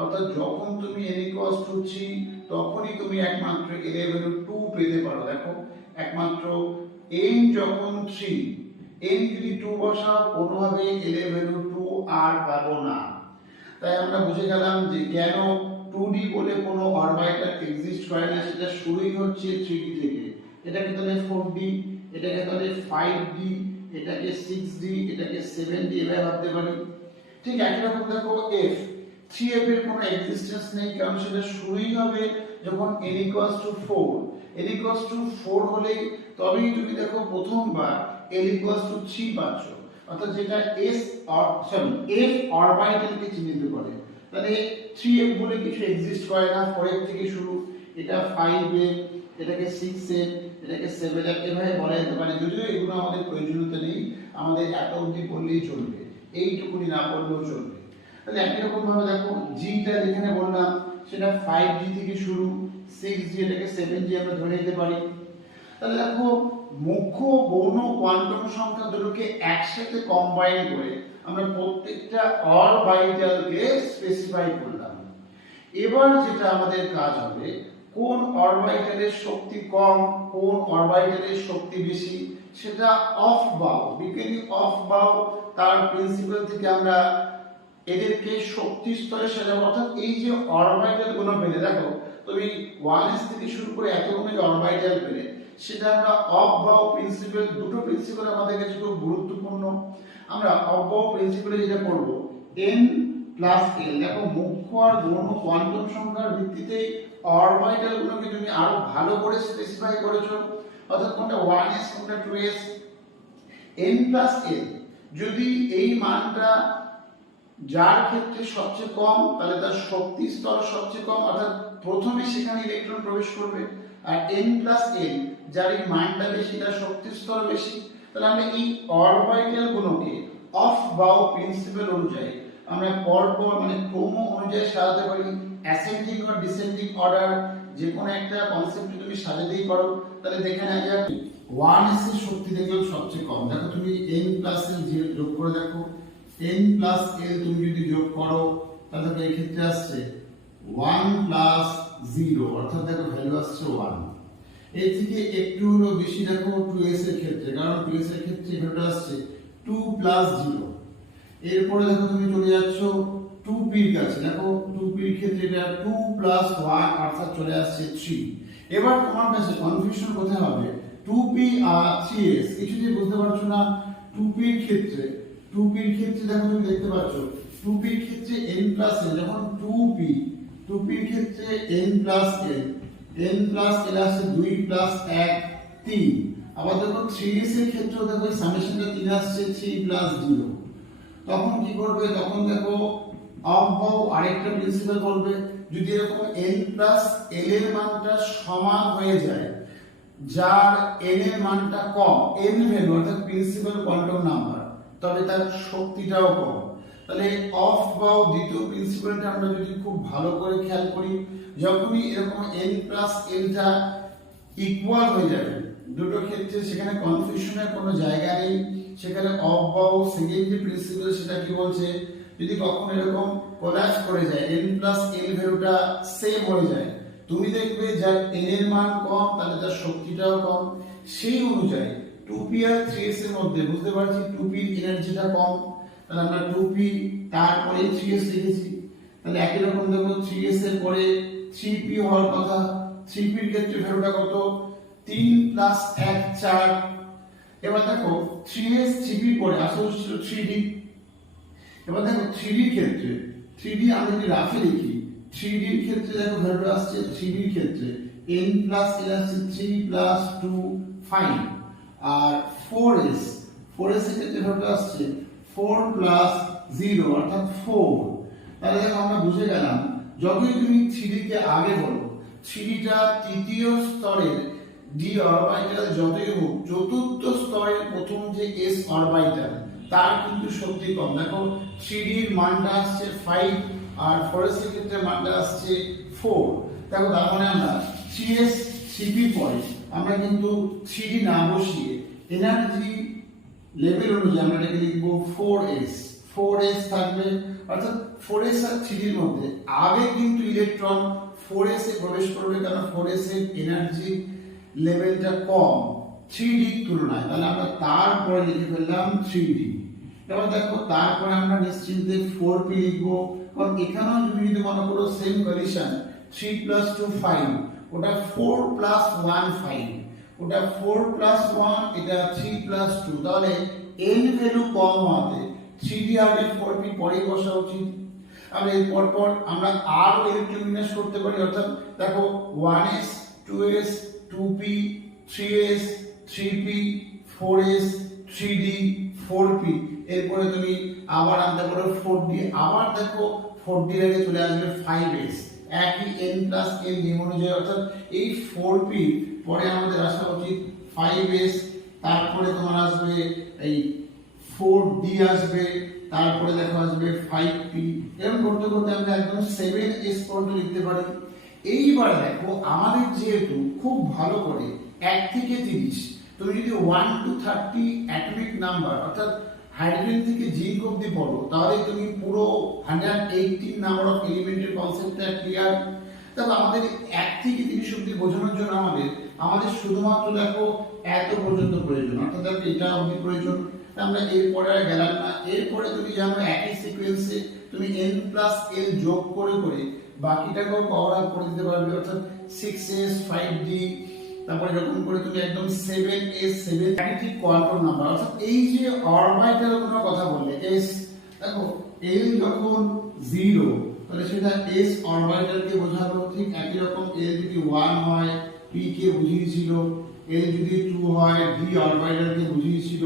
অর্থাৎ যখন তুমি n = 3 তখনই তুমি একমাত্র l এর ভ্যালু 2 পেতে পারো। দেখো একমাত্র n যখন 3, n যদি 2 বসাও কোনোভাবে l এর ভ্যালু 2 আর পাবো না। তাই আমরা বুঝে গেলাম যে কেন 2d বলে কোনো অরবিটাল এক্সিস্ট করে না, সেটা শুরুই হচ্ছে 3d থেকে। এটাকে তাহলে 4d, এটাকে তাহলে 5d, এটাকে 6d, এটাকে 7d এভাবে ভাবতে পারি। ঠিক একই রকম দেখো f, 3f এর কোনো এক্সিস্টেন্স নেই, কারণ সেটা শুরুই হবে যখন n = 4, n = 4 হলেই তবেই তুমি দেখো প্রথমবার l = 3 পাচ্ছ, অর্থাৎ যেটা f অরবিটালকে চিহ্নিত করে। তাহলে 3f বলে কিছু এক্সিস্ট করে না, 4f থেকে শুরু, এটা 5f, এটাকে 6f, এটাকে 7f এভাবে বলা যেতে পারে, যদিও এগুলো আমাদের প্রয়োজনীয়তা নেই, আমাদের এত অবধি পড়লেই চলবে, এইটুকুনি না পড়লেও চলবে। তাহলে একই রকম ভাবে দেখো g টা যেখানে বললাম সেটা 5g থেকে শুরু, 6g, এটাকে 7g আমরা ধরে নিতে পারি। তাহলে দেখো মুখ্য গৌণ কোয়ান্টাম সংখ্যা দুটোকে একসাথে কম্বাইন করে আমরা প্রত্যেকটা অরবিটালকে স্পেসিফাই করলাম। এবার যেটা আমাদের কাজ হবে কোন অরবিটালের শক্তি কম, কোন অরবিটালের শক্তি বেশি, সেটা অফ বাউ, বিজ্ঞানী অফ বাউ তার প্রিন্সিপাল থেকে আমরা এদেরকে শক্তি স্তরে সাজাবো। অর্থাৎ এই যে অরবিটাল গুলো পেলে দেখো তুমি 1s থেকে শুরু করে এতগুলো যে অরবিটাল পেলে, সেটা আমরা অফ বাউ প্রিন্সিপাল, দুটো প্রিন্সিপাল আমাদের কাছে খুব গুরুত্বপূর্ণ। আমরা অফ বাউ প্রিন্সিপালে যেটা করব n প্লাস l, দেখো মুখ্য আর গৌণ কোয়ান্টাম সংখ্যার ভিত্তিতে অরবিটাল গুলোকে তুমি আরো ভালো করে স্পেসিফাই করেছো, অর্থাৎ কোনটা 1s কোনটা 2s। n প্লাস l যদি এই মানটা যার ক্ষেত্রে সবচেয়ে কম তাহলে তার শক্তি স্তর সবচেয়ে কম, অর্থাৎ প্রথমে সেখানে ইলেকট্রন প্রবেশ করবে, আর n প্লাস l যার এই মানটা বেশি তার শক্তি স্তর বেশি। তাহলে আমরা এই অরবিটাল গুলোকে অফ বাউ প্রিন্সিপাল অনুযায়ী আমরা পরপর মানে ক্রম অনুযায়ী সাজাতে পারি, অ্যাসেন্ডিং বা ডিসেন্ডিং অর্ডার, যে কোনো একটা কনসেপ্ট তুমি সাজাতেই পারো। তাহলে দেখে নেওয়া যাক 1s এর শক্তি দেখলাম সবচেয়ে কম, দেখো তুমি n প্লাস l যোগ করে দেখো, n প্লাস l তুমি যদি যোগ করো তাহলে এই ক্ষেত্রে আসছে 1 প্লাস 0 অর্থাৎ দেখো ভ্যালু আসছে 1। এর থেকে একটু হলো বেশি দেখো 2s এর ক্ষেত্রে, কারণ 2s এর ক্ষেত্রে ভ্যালুটা আসছে 2 প্লাস 0। এরপরে দেখো তুমি চলে যাচ্ছ 2p এর কাছে, দেখো 2p এর ক্ষেত্রে এটা 2 প্লাস 1 অর্থাৎ চলে আসছে 3। এবার তোমার কাছে কনফিউশন কোথায় হবে? 2p আর 3s কিছুতেই বুঝতে পারছো না। 2p এর ক্ষেত্রে দেখো তুমি দেখতে পাচ্ছ 2p এর ক্ষেত্রে n প্লাস n, যখন 2p এর ক্ষেত্রে n প্লাস n আসছে 2 প্লাস 1 3। আবার দেখো 3s এর ক্ষেত্রেও দেখো এই সামেশনটা 3 আসছে 3 প্লাস 0। তখন কি করবে? তখন দেখো অফ বাউ আরেকটা প্রিন্সিপাল করবে, যদি এরকম n প্লাস l এর মানটা সমান হয়ে যায়, যার n এর মানটা কম, n ভ্যালু অর্থাৎ প্রিন্সিপাল কোয়ান্টাম নাম্বার, তবে তার শক্তিটাও কম। তাহলে অফ বাউ দ্বিতীয় প্রিন্সিপালটা আমরা যদি খুব ভালো করে খেয়াল করি, যখনই এরকম n প্লাস l টা ইকুয়াল হয়ে যাবে দুটো ক্ষেত্রে, সেখানে কনফিউশনের কোনো জায়গা নেই। সেখানে অফ বাউ সেকেন্ড যে প্রিন্সিপাল সেটা কি বলছে, যদি কখনো এরকম কোলাপস করে যায়, n প্লাস l ভ্যালুটা সেম হয়ে যায়, তুমি দেখবে যার n এর মান কম তাহলে তার শক্তিটাও কম। সেই অনুযায়ী 2p আর 3s এর মধ্যে বুঝতে পারছি 2p এর এনার্জিটা কম, তাহলে আমরা 2p তারপরে 3s লিখেছি। তাহলে একই রকম দেখো 3s এর পরে 3p হওয়ার কথা, 3p এর ক্ষেত্রে ভ্যালুটা কত? 3 প্লাস 1 4। এবার দেখো 3s 3p পরে আসলে ছিল 3d। এবার দেখো 3d এর ক্ষেত্রে 3d আমরা যদি রাফে লিখি, 3d এর ক্ষেত্রে দেখো ভ্যালু আসছে 3d এর ক্ষেত্রে n প্লাস l আসছে 3 প্লাস 2 5। আর 4s এর ক্ষেত্রে ভ্যালু আসছে 4 প্লাস 0 অর্থাৎ 4। তাহলে দেখো আমরা বুঝে গেলাম, যতই তুমি 3d কে আগে বলো, 3d টা তৃতীয় স্তরের d অরবিটাল যতই হোক, চতুর্থ স্তরের প্রথম যে s অরবিটাল তার কিন্তু শক্তি কম। দেখো 3d এর মানটা আসছে 5 আর 4s এর ক্ষেত্রে মানটা আসছে 4। দেখো তার মানে আমরা 3s 3p পরে আমরা কিন্তু 3d না বসিয়ে এনার্জি লেভেল অনুযায়ী আমরা এটাকে লিখব 4s থাকবে, অর্থাৎ 4s আর 3d এর মধ্যে আগে কিন্তু ইলেকট্রন 4s এ প্রবেশ করবে, কারণ 4s এর এনার্জি লেভেলটা কম 3d এর তুলনায়। তাহলে আমরা তারপরে লিখে ফেললাম 3d। এবার দেখো তারপরে আমরা নিশ্চিন্তে 4p লিখবো, কারণ এখানেও তুমি যদি মনে করো সেম কন্ডিশন 3 প্লাস 2 5, ওটা 4 প্লাস 1 5, ওটা 4 প্লাস 1, এটা 3 প্লাস 2। তাহলে n ভ্যালু কম হওয়াতে 3d আগে 4p পরে বসা উচিত। আমরা এর পর আমরা আরো ইলেকট্রন বিন্যাস করতে পারি, অর্থাৎ দেখো 1s 2s 2p 3s 3p 4s 3d 4p। এরপরে তুমি আবার আনতে পারো 4d, আবার দেখো 4d এর আগে চলে আসবে 5s, একই n প্লাস n নিয়ম অনুযায়ী, অর্থাৎ এই 4p পরে আমাদের আসা উচিত 5s, তারপরে তোমার আসবে এই 4d আসবে, তারপরে দেখো আসবে 5p। এরকম করতে করতে আমরা একদম 7s পর্যন্ত লিখতে পারি। এইবার দেখো আমাদের যেহেতু খুব ভালো করে 1 থেকে 30, তুমি যদি 1 to 30 অ্যাটমিক নাম্বার অর্থাৎ হাইড্রোজেন থেকে জিঙ্ক অবধি পড়ো, তাহলে তুমি পুরো 118 নাম্বার অফ এলিমেন্টের কনসেপ্টটা ক্লিয়ার। তাহলে আমাদের 1 থেকে 30 অবধি বোঝানোর জন্য আমাদের শুধুমাত্র দেখো এত পর্যন্ত প্রয়োজন, অর্থাৎ দেখো এটা অবধি প্রয়োজন। আমরা এরপরে আর গেলাম না। এরপরে তুমি জানো একই সিকোয়েন্সে তুমি n প্লাস l যোগ করে করে বাকিটাকেও কভার আপ করে দিতে পারবে, অর্থাৎ 6s 5d, তারপরে যখন করে তুমি একদম 7s 7 ম্যাগনেটিক কোয়ান্টাম নাম্বার, অর্থাৎ এই যে অরবিটাল গুলোর কথা বললে s, দেখো l যখন 0 তাহলে সেটা s অরবিটালকে বোঝালো। ঠিক একই রকম l যদি 1 হয় p কে বুঝিয়েছিল, l যদি 2 হয় d অরবিটালকে বুঝিয়েছিল,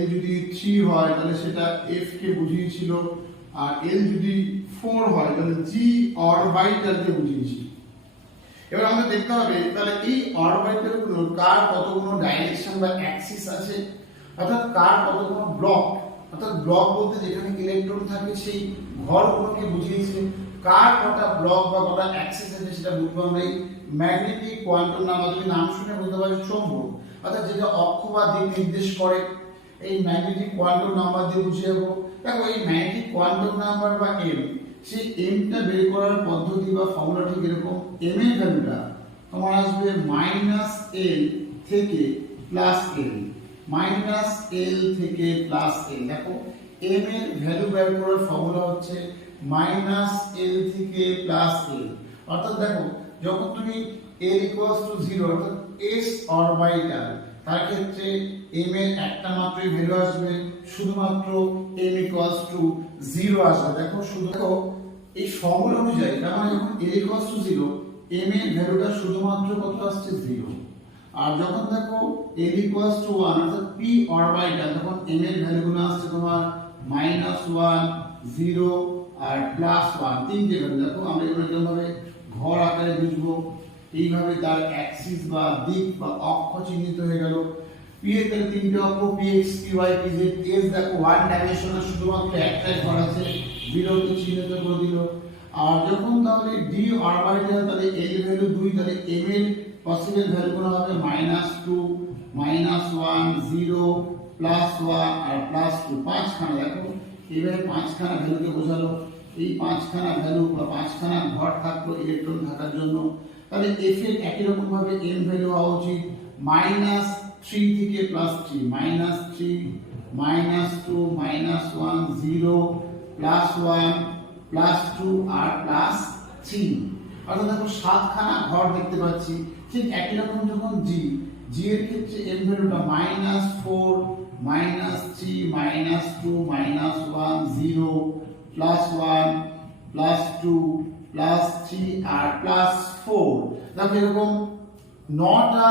l যদি 3 হয় তাহলে সেটা f কে বুঝিয়েছিল, আর l যদি 4 হয় তাহলে g অরবিটালকে বুঝিয়েছিল। এবার আমাদের দেখতে হবে তাহলে এই অরবিটাল গুলো কার কতগুলো ডাইরেকশন বা অ্যাক্সিস আছে, অর্থাৎ কার কতগুলো ব্লক, অর্থাৎ ব্লক বলতে যেখানে ইলেকট্রন থাকে সেই ঘরগুলোকে বুঝিয়েছে। কার কটা ব্লক বা কটা অ্যাক্সিস আছে সেটা বুঝবো আমরা এই ম্যাগনেটিক কোয়ান্টাম নাম্বার। তুমি নাম শুনে বুঝতে পারছো চৌম্বক, অর্থাৎ যেটা অক্ষ বা দিক নির্দেশ করে, এই ম্যাগনেটিক কোয়ান্টাম নাম্বার দিয়ে বুঝে যাবো। দেখো এই ম্যাগনেটিক কোয়ান্টাম নাম্বার বা m সেই এমটা বের করার পদ্ধতি বা ফর্মুলা ঠিক এরকম। এম এর ভ্যালুটা তোমার আসবে -l থেকে +l, -l থেকে +l। দেখো m এর ভ্যালু বের করার ফর্মুলা হচ্ছে -l থেকে +l। অর্থাৎ দেখো যখন তুমি l 0 অর্থাৎ s অরবিটাল, তার ক্ষেত্রে m এর একটা মাত্রই ভ্যালু আসবে, শুধুমাত্র m 0 আসবে। দেখো শুধু দেখো এই ফর্মুলা অনুযায়ী, তার মানে যখন l 0 m এর ভ্যালুটা শুধুমাত্র কত আসছে 0। আর যখন দেখো l 1 অর্থাৎ p অরবিটাল, তখন m এর ভ্যালুগুলো আসছে তোমার -1 0 আর +1, তিনটে ভ্যালু। দেখো আমরা এগুলো কিভাবে ঘর আকারে বুঝবো, এইভাবে তার অ্যাক্সিস বা দিক বা অক্ষ চিহ্নিত হয়ে গেল। p এর তাহলে তিনটে অক্ষ px py pz। s দেখো ওয়ান ডাইমেনশনাল, শুধুমাত্র একটাই ঘর আছে, 0 কে চিহ্নিত করে দিল। আর যখন তাহলে d অরবিটাল, তাহলে l ভ্যালু 2, তাহলে m এর পসিবল ভ্যালুগুলো হবে -2 -1 0 +1 আর +2, পাঁচখানা। দেখো এইভাবে পাঁচখানা ভ্যালুকে বোঝালো। এই পাঁচখানা ভ্যালু বা পাঁচখানা ঘর থাকলো ইলেকট্রন থাকার জন্য। তাহলে f এর একই রকম ভাবে m ভ্যালু হওয়া উচিত -3 থেকে +3, -3 -2 -1 0 +1 +2 আর +3। অর্থাৎ দেখো সাতখানা ঘর দেখতে পাচ্ছি। ঠিক একই রকম যখন g এর ক্ষেত্রে m ভ্যালুটা -4 -3 -2 -1 0 +1 +2 +3 আর +4। দেখো এরকম 9টা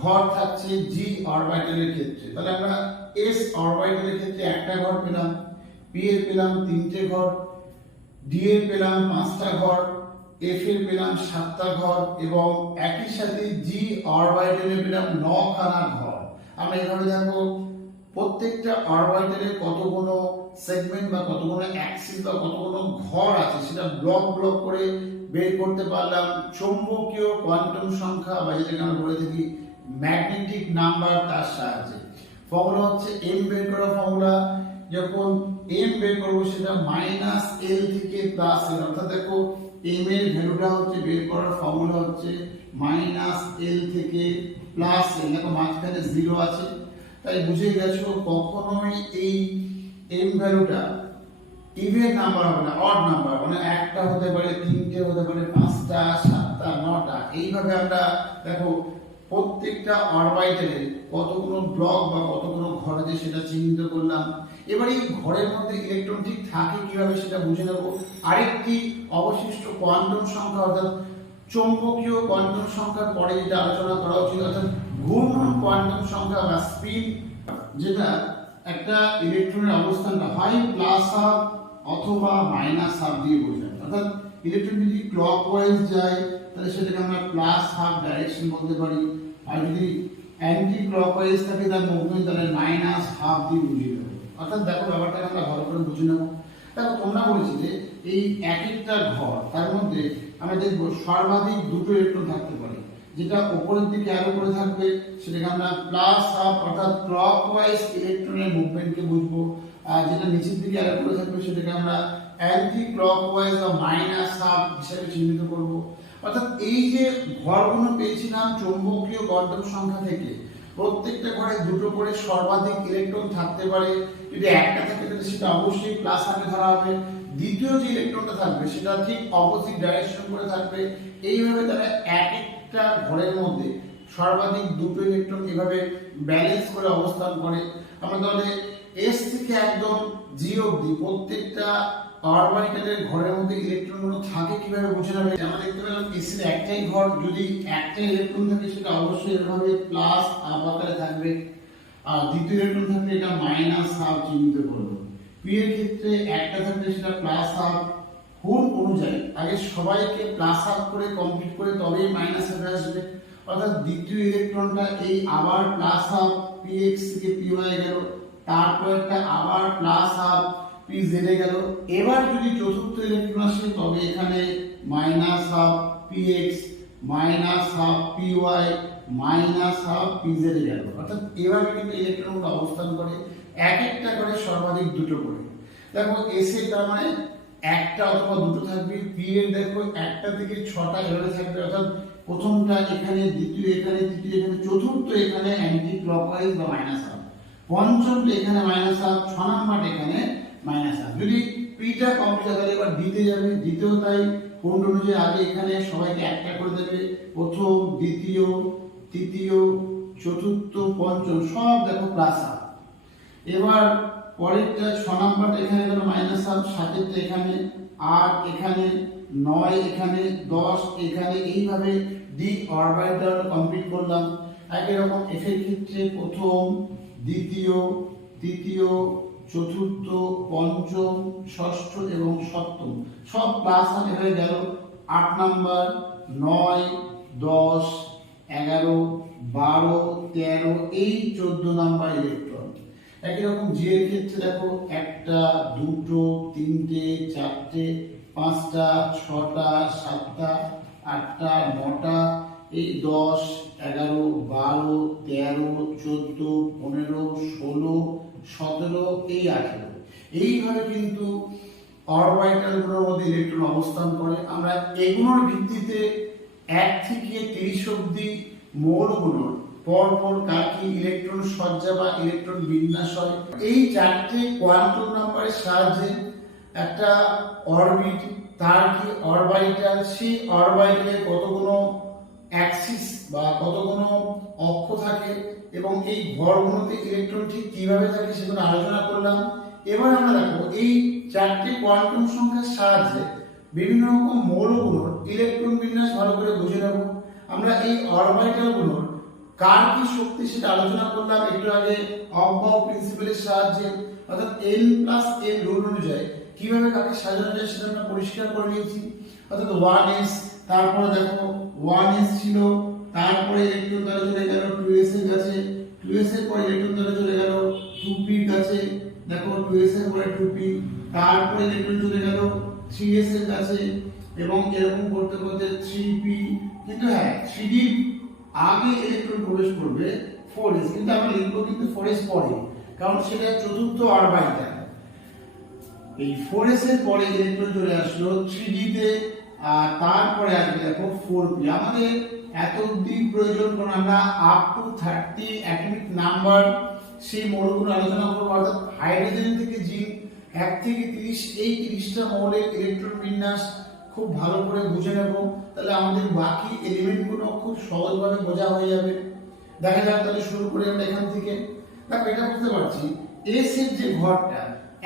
ঘর থাকছে g অরবিটালের ক্ষেত্রে। তাহলে আমরা s অরবিটালের ক্ষেত্রে একটা ঘর পেলাম, p এর পেলাম 3টে ঘর, d এর পেলাম 5টা ঘর, f এর পেলাম 7টা ঘর, এবং একই সাথে g অরবিটালে পেলাম 9খানা ঘর। আমরা এভাবে দেখো প্রত্যেকটা অরবিটালে কতগুলো সেগমেন্ট বা কতগুলো অ্যাক্সিস বা কতগুলো ঘর আছে সেটা ব্লক ব্লক করে বের করতে পারলাম চৌম্বকীয় কোয়ান্টাম সংখ্যা বা যেটাকে আমরা বলে থাকি ম্যাগনেটিক নাম্বার, তার সাহায্যে। ফর্মুলা হচ্ছে m বের করার ফর্মুলা। যখন m বের করব সেটা -l থেকে +l, অর্থাৎ দেখো m এর ভ্যালুটা হচ্ছে বের করার ফর্মুলা হচ্ছে -l থেকে +l। দেখো মাঝখানে 0 আছে, তাই বুঝে গেছো কখনোই এই m ভ্যালুটা ইভেন নাম্বার হবে না, অড নাম্বার। মানে একটা হতে পারে, তিনটে হতে পারে, 5টা 7টা 9টা। এইভাবে আমরা দেখো প্রত্যেকটা অরবিটালে কতগুলো ব্লক বা কতগুলো ঘর আছে সেটা চিহ্নিত করলাম। এবার এই ঘরের মধ্যে ইলেকট্রন ঠিক থাকে কিভাবে সেটা বুঝে নেব। আরেকটি অবশিষ্ট কোয়ান্টাম সংখ্যা অর্থাৎ চৌম্বকীয় কোয়ান্টাম সংখ্যার পরে যেটা আলোচনা করা উচিত, অর্থাৎ ঘূর্ণন কোয়ান্টাম সংখ্যা বা স্পিন, যেটা একটা ইলেকট্রনের অবস্থানটা হয় +12 অথবা -12 দিয়ে বোঝায়। অর্থাৎ ইলেকট্রন যদি ক্লকওয়াইজ যায় তাহলে সেটাকে আমরা +12 ডাইরেকশন বলতে পারি, আর যদি অ্যান্টি ক্লকওয়াইজ থাকে তার মুভমেন্ট, তাহলে -12 দিয়ে বুঝিয়ে দেবো। অর্থাৎ দেখো ব্যাপারটাকে আমরা ভালো করে বুঝে নেব। দেখো তোমরা বলেছি যে এই এক একটা ঘর, তার মধ্যে আমরা দেখবো সর্বাধিক দুটো ইলেকট্রন থাকতে পারে। যেটা উপরের দিকে অ্যারো করে থাকবে সেটাকে আমরা +12 অর্থাৎ ক্লকওয়াইজ ইলেকট্রনের মুভমেন্টকে বুঝবো। আর যেটা নিচের দিকে অ্যারো করে থাকবে সেটাকে আমরা অ্যান্টি ক্লকওয়াইজ বা -12 হিসেবে চিহ্নিত করব। অর্থাৎ এই যে ঘরগুলো পেয়েছিলাম চৌম্বকীয় কোয়ান্টাম সংখ্যা থেকে, প্রত্যেকটা ঘরে দুটো করে সর্বাধিক ইলেকট্রন থাকতে পারে। যদি একটা থাকে তাহলে সেটা অবশ্যই +8 ধরা হবে। দ্বিতীয় যে ইলেকট্রনটা থাকবে সেটা ঠিক অপোজিট ডাইরেকশন করে থাকবে। এইভাবে তারা এক একটা ঘরের মধ্যে সর্বাধিক দুটো ইলেকট্রন এভাবে ব্যালেন্স করে অবস্থান করে। আমরা তাহলে s থেকে একদম g অবধি প্রত্যেকটা অরবিটালের ঘরের মধ্যে ইলেকট্রনগুলো থাকে কিভাবে বুঝে নেবে। আমরা দেখতে পেলাম s এর একটাই ঘর, যদি একটা ইলেকট্রন থাকে সেটা অবশ্যই এভাবে প্লাস হাফ আকারে থাকবে, আর দ্বিতীয় ইলেকট্রন থাকলে এটা -12 চিহ্নিত করবে। p এর ক্ষেত্রে একটা থাকলে সেটা +12। গুণ অনুযায়ী আগে সবাইকে +12 করে কমপ্লিট করে তবেই -12 আসবে। অর্থাৎ দ্বিতীয় ইলেকট্রনটা এই আবার +12 px থেকে py গেল, তারপরটা আবার +12 pz এ গেল। এবার যদি চতুর্থ ইলেকট্রন আসে তবে এখানে -12 px -12 py -12 pz এ গেল। অর্থাৎ এভাবে কিন্তু ইলেকট্রনগুলো অবস্থান করে, এক একটা করে সর্বাধিক দুটো করে। দেখো s এ তার মানে একটা অথবা দুটো থাকবে। পি এর দেখো একটা থেকে ছটা এভাবে থাকবে, অর্থাৎ প্রথমটা এখানে, দ্বিতীয় এখানে, তৃতীয় এখানে, চতুর্থ এখানে অ্যান্টি ক্লকওয়াইজ বা মাইনাস হাফ, পঞ্চমটা এখানে মাইনাস হাফ, ছ নাম্বারটা এখানে মাইনাস হাফ। যদি পিটা কমপ্লিট হয় তাহলে এবার দিতে যাবে, দ্বিতীয় তাই কোন অনুযায়ী আগে এখানে সবাইকে একটা করে দেবে, প্রথম, দ্বিতীয়, তৃতীয়, চতুর্থ, পঞ্চম সব দেখো প্লাস হাফ। এবার পরেরটা ছ নাম্বারটা এখানে গেল মাইনাস হাফ, সাতেরটা এখানে, 8 এখানে, 9 এখানে, 10 এখানে, এইভাবে ডি অরবিটাল কমপ্লিট করলাম। একই রকম এফ এর ক্ষেত্রে প্রথম, দ্বিতীয়, তৃতীয়, চতুর্থ, পঞ্চম, ষষ্ঠ এবং সপ্তম সব প্লাস হাফ হয়ে গেল। 8 নাম্বার, 9, 10, 11, 12, 13, এই 14 নাম্বার ইলেকট্রন। একই রকম জি এর ক্ষেত্রে দেখো একটা, দুটো, তিনটে, চারটে, পাঁচটা, ছটা, সাতটা, আটটা, নটা, এই 10, 11, 12, 13, 14, 15, 16, 17, এই 18, এইভাবে কিন্তু অরবিটাল গুলোর মধ্যে ইলেকট্রন অবস্থান করে। আমরা এগুলোর ভিত্তিতে 1 থেকে 30 অবধি মৌলগুলোর পরপর কার কি ইলেকট্রন সজ্জা বা ইলেকট্রন বিন্যাস হয়, এই চারটে কোয়ান্টাম নাম্বারের সাহায্যে একটা অরবিট, তার কি অরবিটাল, সেই অরবিটালে কতগুলো অ্যাক্সিস বা কতগুলো অক্ষ থাকে এবং এই ভরগুলোতে ইলেকট্রন ঠিক কিভাবে থাকে সেগুলো আলোচনা করলাম। এবার আমরা দেখো এই চারটি কোয়ান্টাম সংখ্যার সাহায্যে বিভিন্ন রকম মৌলগুলোর ইলেকট্রন বিন্যাস ভালো করে বুঝে নেব। আমরা এই অরবিটালগুলোর কার কি শক্তি সেটা আলোচনা করলাম একটু আগে অফবাউ প্রিন্সিপালের সাহায্যে, অর্থাৎ n+n রুল অনুযায়ী কিভাবে কাকে সাজানো যায় সেটা আমরা পরিষ্কার করে নিয়েছি। অর্থাৎ 1s, তারপরে দেখো 1s ছিল, তারপরে ইলেকট্রন দ্বারা চলে গেল 2s এর কাছে, 2s এর পরে ইলেকট্রন দ্বারা চলে গেল 2p এর কাছে, দেখো 2s এর পরে 2p, তারপরে ইলেকট্রন চলে গেল 3s এর কাছে এবং এরকম করতে করতে 3p, কিন্তু হ্যাঁ 3d আগে ইলেকট্রন প্রবেশ করবে 4s, কিন্তু আমরা লিখবো কিন্তু 4s পরে, কারণ সেটা চতুর্থ অরবিটাল। এই 4s এর পরে ইলেকট্রন চলে আসলো 3d তে, আর তারপরে আসবে দেখো 4p। আমাদের এত অবধি প্রয়োজন, কারণ আমরা আপ টু 30 অ্যাটমিক নাম্বার সেই মৌলগুলো আলোচনা করব। অর্থাৎ হাইড্রোজেন থেকে জিঙ্ক 1 থেকে 30, এই 30টা মৌলের ইলেকট্রন বিন্যাস খুব ভালো করে বুঝে নেব, তাহলে আমাদের বাকি এলিমেন্টগুলো খুব সহজভাবে বোঝা হয়ে যাবে। দেখা যাক তাহলে শুরু করি আমরা এখান থেকে। দেখো এটা বুঝতে পারছি এস এর যে ঘরটা,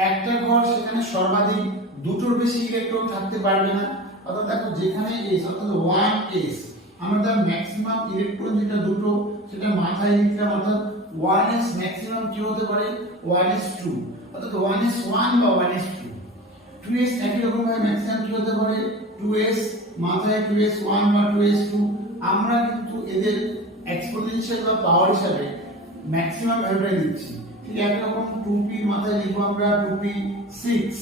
একটা ঘর সেখানে সর্বাধিক দুটোর বেশি ইলেকট্রন থাকতে পারবে না। অর্থাৎ দেখো যেখানে এস অর্থাৎ 1s, আমরা তার ম্যাক্সিমাম ইলেকট্রন যেটা দুটো সেটা মাথায় লিখলাম, অর্থাৎ 1s ম্যাক্সিমাম কি হতে পারে 1s2, অর্থাৎ 1s1 বা 1s2। 2s একই রকম ভাবে ম্যাক্সিমাম কি হতে পারে 2s, মাথায় 2s1 বা 2s2। আমরা কিন্তু এদের এক্সপোনেনশিয়াল বা পাওয়ার হিসাবে ম্যাক্সিমাম ভ্যালুটা নিচ্ছি। ঠিক একই রকম 2p এর মাথায় লিখবো আমরা 2p6,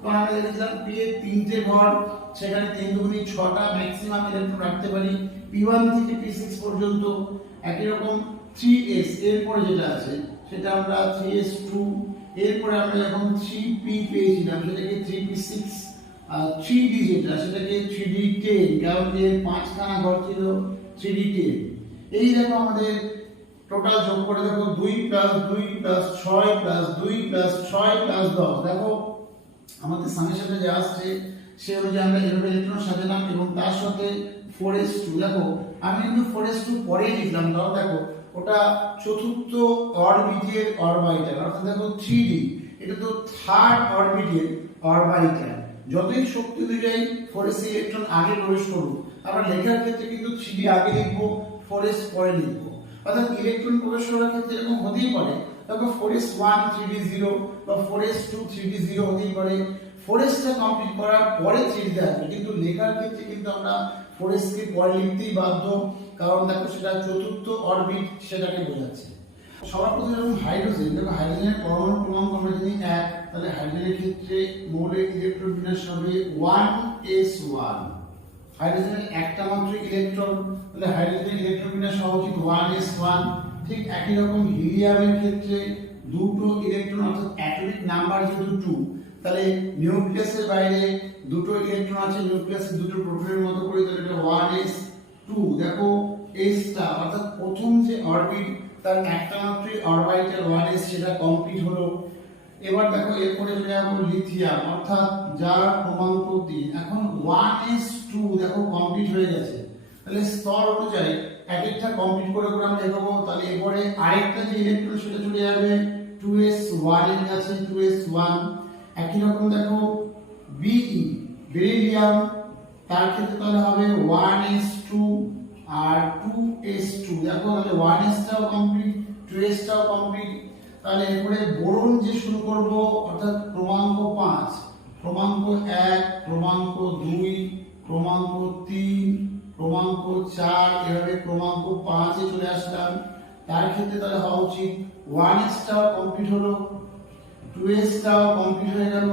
কারণ আমরা দেখলাম p এর তিনটে ঘর, সেখানে 3 দুগুণী 6টা ম্যাক্সিমাম ইলেকট্রন রাখতে পারি p1 থেকে p6 পর্যন্ত। একই রকম 3s এরপরে যেটা আছে সেটা আমরা 3s2, এরপরে আমরা যখন 3p পেয়েছিলাম সেটাকে 3p6, আর 3d যেটা সেটাকে 3d10, কারণ এর 5খানা ঘর ছিল 3d10। এই দেখো আমাদের টোটাল যোগ করে দেখো 2 + 2 + 6 + 2 + 6 + 10, দেখো আমাদের সামেশনে যে আসছে সে অনুযায়ী আমরা এভাবে ইলেকট্রন সাজালাম এবং তার সাথে 4s2। দেখো আমি কিন্তু 4s2 পরে লিখলাম, তাও দেখো ওটা চতুর্থ অরবিটের অরবিটাল, অর্থাৎ দেখো 3d, এটা তো থার্ড অরবিটের অরবিটাল। যতই শক্তি অনুযায়ী 4s ইলেকট্রন আগে প্রবেশ করুক, আমরা লেখার ক্ষেত্রে কিন্তু 3d আগে লিখবো 4s পরে লিখবো। অর্থাৎ ইলেকট্রন প্রবেশ করার ক্ষেত্রে এরকম হতেই পারে, দেখো 4s1 3d0 বা 4s2 3d0 হতেই পারে। 4s টা কমপ্লিট করার পরে 3d আসবে, কিন্তু লেখার ক্ষেত্রে কিন্তু আমরা 4s কে পরে লিখতেই বাধ্য, কারণ দেখো সেটা চতুর্থ অরবিট সেটাকে বোঝাচ্ছে। সবার প্রথমে যখন হাইড্রোজেন, দেখো হাইড্রোজেনের পরমাণু ক্রমাঙ্ক আমরা জানি 1, তাহলে হাইড্রোজেনের ক্ষেত্রে মৌলের ইলেকট্রন বিন্যাস হবে 1s1। হাইড্রোজেনের একটা মাত্র ইলেকট্রন, তাহলে হাইড্রোজেনের ইলেকট্রন বিন্যাস হওয়া উচিত 1s1। ঠিক একই রকম হিলিয়ামের ক্ষেত্রে দুটো ইলেকট্রন, অর্থাৎ অ্যাটমিক নাম্বার যেহেতু 2, তাহলে নিউক্লিয়াসের বাইরে দুটো ইলেকট্রন আছে, নিউক্লিয়াসের দুটো প্রোটনের মতো করে, তাহলে এটা 1s2। দেখো এসটা অর্থাৎ প্রথম যে অরবিট তার একটা মাত্র অরবিটাল 1s সেটা কমপ্লিট হলো। এবার দেখো এরপরে চলে যাবো লিথিয়াম অর্থাৎ যার ক্রমাঙ্ক 3। এখন 1s2 দেখো কমপ্লিট হয়ে গেছে। তাহলে স্তর অনুযায়ী এক একটা কমপ্লিট করে করে আমরা এগোবো। তাহলে এরপরে আরেকটা যে ইলেকট্রন সেটা চলে যাবে 2s1 এর কাছে, 2s1। একই রকম দেখো Be বেরিলিয়াম, তার ক্ষেত্রে তাহলে হবে 1s2 আর 2s2। দেখো তাহলে 1s টাও কমপ্লিট, 2s টাও কমপ্লিট। তাহলে এরপরে বোরন যে শুরু করব অর্থাৎ ক্রমাঙ্ক 5, ক্রমাঙ্ক 1, ক্রমাঙ্ক 2, ক্রমাঙ্ক 3, ক্রমাঙ্ক 4, এভাবে ক্রমাঙ্ক 5 এ চলে আসলাম। তার ক্ষেত্রে তাহলে হওয়া উচিত 1s টাও কমপ্লিট হলো, 2s টাও কমপ্লিট হয়ে গেল,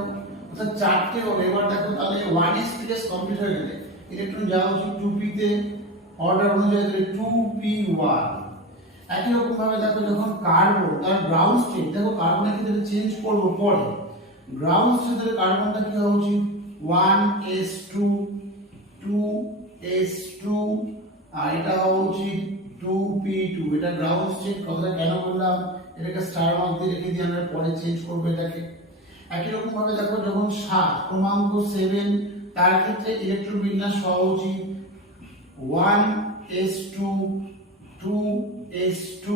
অর্থাৎ চারটে হলো। এবার দেখো তাহলে 1s 2s কমপ্লিট হয়ে গেলে ইলেকট্রন যাওয়া উচিত 2p তে, অর্ডার অনুযায়ী তাহলে 2p1। একই রকম ভাবে দেখো যখন কার্বন তার গ্রাউন্ড স্টেট, দেখো কার্বনের ক্ষেত্রে চেঞ্জ করব পরে, গ্রাউন্ড স্টেটের কার্বনটা কি হওয়া উচিত 1s2 2s2 আর এটা হওয়া উচিত 2p2। এটা গ্রাউন্ড স্টেট। কথাটা কেন বললাম, এটাকে স্টার মার্ক দিয়ে রেখে দিয়ে আমরা পরে চেঞ্জ করব এটাকে। একই রকম ভাবে দেখো যখন 7 ক্রমাঙ্ক 7 তার ক্ষেত্রে ইলেকট্রন বিন্যাস হওয়া উচিত 1s2 2s2।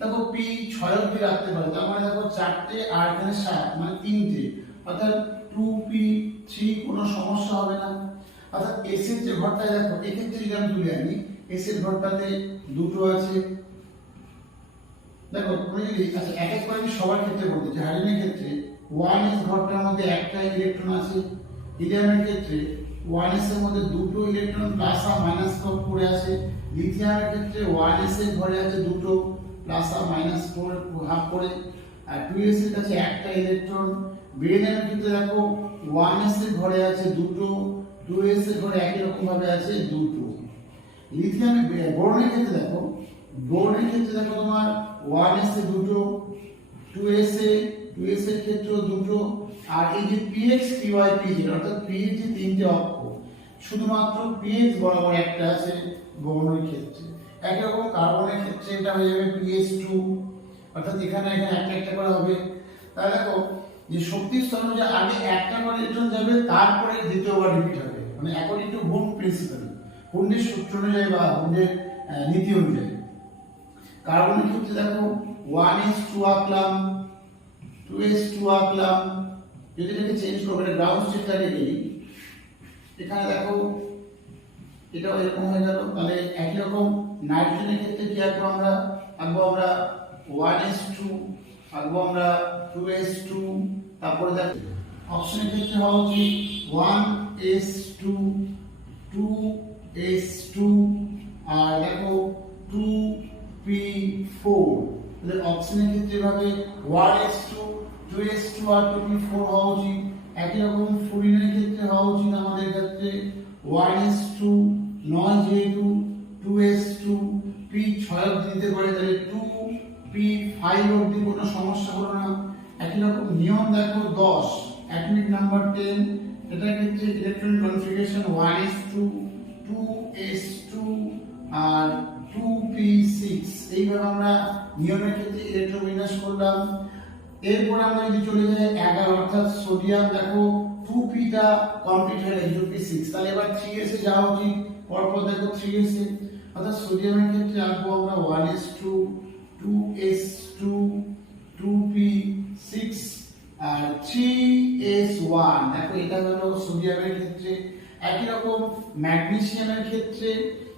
দেখো p 6 অবধি রাখতে পারো, তার মানে দেখো 4টে আর এখানে 7 মানে 3টে, অর্থাৎ 2p3 কোনো সমস্যা হবে না। অর্থাৎ s এর যে ঘরটা দেখো এক্ষেত্রে যদি আমি তুলে আনি, s এর ঘরটাতে দুটো আছে। দেখো তুমি যদি আচ্ছা এক এক করে আমি সবার ক্ষেত্রে বলতে চাই। হাইড্রোজেনের ক্ষেত্রে 1s ঘরটার মধ্যে একটা ইলেকট্রন আছে, হিলিয়ামের ক্ষেত্রে 1s এর মধ্যে দুটো ইলেকট্রন প্লাস আর মাইনাস করে আছে, লিথিয়ামের ক্ষেত্রে 1s এর ঘরে আছে দুটো প্লাস আর মাইনাস হাফ করে, আর 2s এর কাছে একটা ইলেকট্রন। বেরিলিয়ামের ক্ষেত্রে দেখো 1s এর ঘরে আছে দুটো, 2s এর ঘরে একই রকম ভাবে আছে দুটো। লিথিয়ামের বোরনের ক্ষেত্রে দেখো, বোরনের ক্ষেত্রে দেখো তোমার 1s এ দুটো, 2s এর ক্ষেত্রেও দুটো, আর এই যে px py pz অর্থাৎ p এর যে তিনটে অক্ষ শুধুমাত্র px বরাবর একটা আছে বোরনের ক্ষেত্রে। একই রকম কার্বনের ক্ষেত্রে এটা হয়ে যাবে ps2 অর্থাৎ এখানে এখানে একটা একটা করে হবে। তাহলে দেখো যে শক্তি স্তর অনুযায়ী আগে একটা করে ইলেকট্রন যাবে, তারপরে দ্বিতীয়বার রিপিট হবে, মানে অ্যাকর্ডিং টু হুন্ড প্রিন্সিপাল, হুন্ডের সূত্র অনুযায়ী বা হুন্ডের নীতি অনুযায়ী। কার্বনের ক্ষেত্রে দেখো 1s2 আঁকলাম, 2s2 আঁকলাম। যদি এটাকে চেঞ্জ করবো, এটা গ্রাউন্ড স্টেটটাকে নেই, এখানে দেখো এটাও এরকম হয়ে গেল। তাহলে একই রকম নাইট্রোজেনের ক্ষেত্রে কি আঁকবো আমরা, 1s2, আঁকবো আমরা 2s2। তারপরে দেখো অপশনের ক্ষেত্রে হওয়া উচিত 1s2 2s2 আর দেখো 2p4। তাহলে অপশনের ক্ষেত্রে ভাবে 1s2 2s2 আর 2p4 হওয়া উচিত। একই রকম ফ্লুরিনের ক্ষেত্রে হওয়া উচিত আমাদের ক্ষেত্রে 1s2 নয় যেহেতু 2s2 p6 অবধি দিতে পারে, তাহলে 2p5 অবধি কোনো সমস্যা হলো না। একই রকম নিয়ন দেখো 10 অ্যাটমিক নাম্বার 10, এটার ক্ষেত্রে ইলেকট্রন কনফিগারেশন 1s2 2s2 আর 2p6। এইভাবে আমরা নিয়নের ক্ষেত্রে ইলেকট্রন বিন্যাস করলাম। এরপর আমরা যদি চলে যাই 11 অর্থাৎ সোডিয়াম, দেখো 2p টা কমপ্লিট হয়ে গেছে 2p6। তাহলে এবার 3s এ যাওয়া উচিত, পরপর দেখো 3s এ, অর্থাৎ সোডিয়ামের ক্ষেত্রে আঁকবো আমরা 1s2 2s2 2p6 আর 3s1। দেখো এটা হলো সোডিয়ামের ক্ষেত্রে। একই রকম ম্যাগনেসিয়ামের ক্ষেত্রে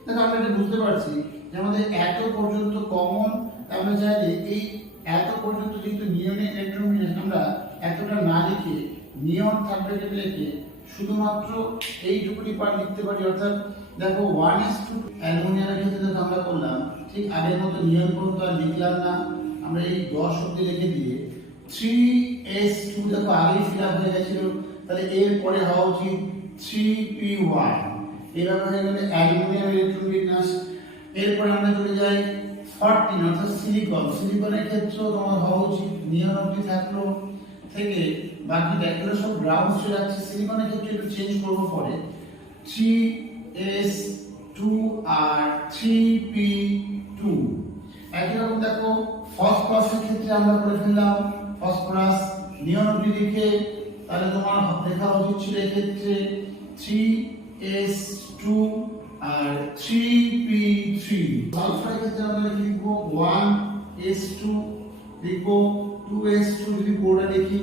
দেখো আমরা এটা বুঝতে পারছি যে আমাদের এত পর্যন্ত কমন, আমরা চাইলে এই এত পর্যন্ত যেহেতু নিয়নের ইলেকট্রন বিন্যাস আমরা এতটা না লিখে নিয়ন থাকবে কেটে লিখে শুধুমাত্র এইটুকুনি পার্ট লিখতে পারি। অর্থাৎ দেখো 1s2 অ্যালুমিনিয়ামের ক্ষেত্রে যেটা আমরা করলাম ঠিক আগের মতো নিয়ন পর্যন্ত আর লিখলাম না, আমরা এই 10 অবধি লিখে দিয়ে 3s2 দেখো আগেই ফিল আপ হয়ে গেছিল, তাহলে এর পরে হওয়া উচিত 3p1। এইভাবে হয়ে গেলে অ্যালুমিনিয়াম ইলেকট্রন বিন্যাস। এরপরে আমরা চলে যাই 14 অর্থাৎ সিলিকন। সিলিকনের ক্ষেত্রেও তোমার হওয়া উচিত নিয়ন অবধি থাকলো, থেকে বাকিটা এগুলো সব গ্রাউন্ড স্টেট আছে। সিলিকনের ক্ষেত্রে একটু চেঞ্জ করব পরে। 3s2 আর 3p2। একই রকম দেখো ফসফরাসের ক্ষেত্রে আমরা করে ফেললাম ফসফরাস নিয়ন লিখে, তাহলে তোমার লেখা উচিত ছিল এক্ষেত্রে 3s2 আর 3p3। সালফারের ক্ষেত্রে আমরা লিখবো 1s2, লিখবো 2s2, যদি বোর্ডে লিখি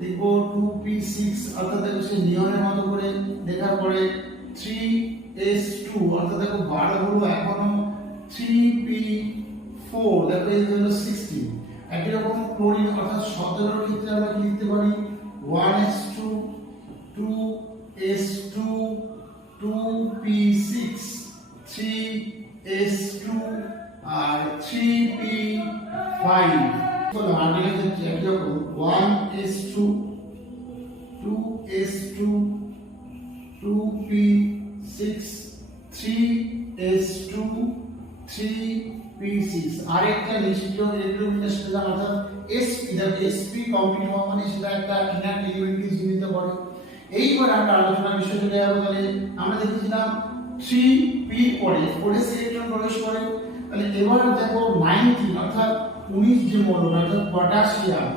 লিখবো 2p6, অর্থাৎ দেখো সে নিয়নের মতো করে লেখার পরে 3s2, অর্থাৎ দেখো 12 হলো এখনো 3p4, দেখো এই হলো 16। একই রকম ক্লোরিন অর্থাৎ 17 এর ক্ষেত্রে আমরা কি লিখতে পারি 1s2, 2s2, 2p6, 3s2 আর 3p5। তাহলে আর্গনের ক্ষেত্রে একই রকম 1s2, 2s2, 2p6, 3s2, 3p6। আরেকটা নিষ্ক্রিয় ইলেকট্রোবিন্যাস পেলাম, অর্থাৎ sp, দেখো sp কমপ্লিট হওয়া মানে সেটা একটা ইনার এলিমেন্টকে চিহ্নিত করে। এইবার আমরা আলোচনা বিষয় চলে যাবো। তাহলে আমরা দেখেছিলাম 3p পরে 4s ইলেকট্রন প্রবেশ করে, তাহলে এবার দেখো 19 অর্থাৎ 19 যে মৌল অর্থাৎ পটাশিয়াম,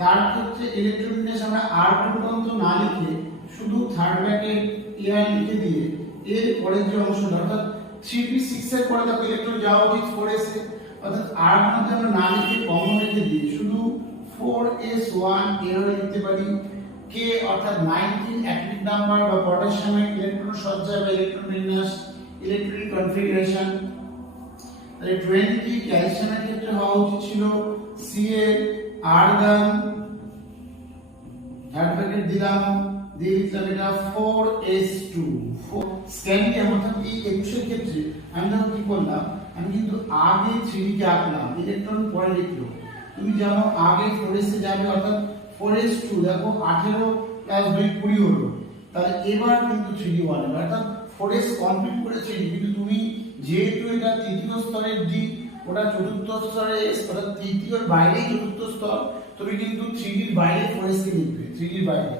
তার ক্ষেত্রে ইলেকট্রোবিন্যাস আমরা আর পর্যন্ত না লিখে শুধু থার্ড ব্র্যাকেট এর লিখে দিয়ে এর পরের যে অংশটা অর্থাৎ 3p6 এর পরে দেখো ইলেকট্রন যাওয়া উচিত 4s এ, অর্থাৎ আর মধ্যে আমরা না লিখে কমন রেখে দিয়ে শুধু 4s1 এর লিখতে পারি। কে অর্থাৎ 19 অ্যাটমিক নাম্বার বা পটাশিয়ামের ইলেকট্রন সজ্জা বা ইলেকট্রন বিন্যাস, ইলেকট্রনিক কনফিগারেশন। তাহলে 20 ক্যালসিয়ামের ক্ষেত্রে হওয়া উচিত ছিল Ca, আর্গন, থার্ড ব্র্যাকেট দিলাম, দিয়ে লিখলাম এটা 4s2। স্ক্যান্ডিয়াম অর্থাৎ এই 21 এর ক্ষেত্রে আমি দেখো কি করলাম, আমি কিন্তু আগে 3d কে আঁকলাম, ইলেকট্রন পরে লিখলো। তুমি যেমন আগে 4s এ যাবে অর্থাৎ 4s2, দেখো 18 প্লাস 2 20 হলো, তাহলে এবার কিন্তু 3d 1 হবে, অর্থাৎ 4s কমপ্লিট করে 3d। কিন্তু তুমি যেহেতু এটা তৃতীয় স্তরের d, ওটা চতুর্থ স্তরে s, অর্থাৎ তৃতীয়র বাইরে চতুর্থ স্তর, তুমি কিন্তু 3d এর বাইরে 4s কে লিখবে, 3d এর বাইরে।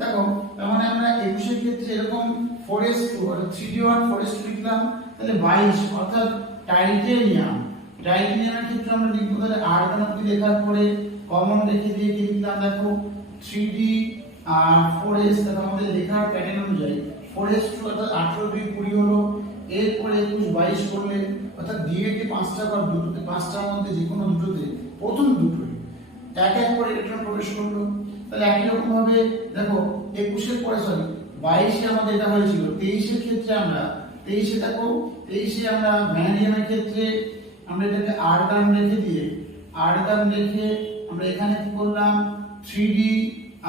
দেখো তার মানে আমরা 21 এর ক্ষেত্রে এরকম 4s2 অর্থাৎ 3d1 4s2 লিখলাম, তাহলে 22 অর্থাৎ টাইটেনিয়াম। টাইটেনিয়ামের ক্ষেত্রে আমরা লিখবো তাহলে আর্গন অবধি লেখার পরে কমন রেখে দিয়ে কি লিখলাম দেখো 3d আর 4s, তাহলে আমাদের লেখার প্যাটার্ন অনুযায়ী 4s2 অর্থাৎ 18 2 20 হলো, এরপরে 21 22 করলে অর্থাৎ ডিএতে 5টা বা দুটোতে 5টার মধ্যে যে কোনো দুটোতে প্রথম দুটোই এক এক করে ইলেকট্রন প্রবেশ করলো। তাহলে একই রকম ভাবে দেখো 21 এর পরে 22 এ আমাদের এটা হয়েছিল। 23 এর ক্ষেত্রে আমরা 23 এ দেখো 23 এ আমরা ভ্যানাডিয়ামের ক্ষেত্রে আমরা এটাকে আর্গন রেখে দিয়ে আর্গন রেখে আমরা এখানে কি করলাম 3d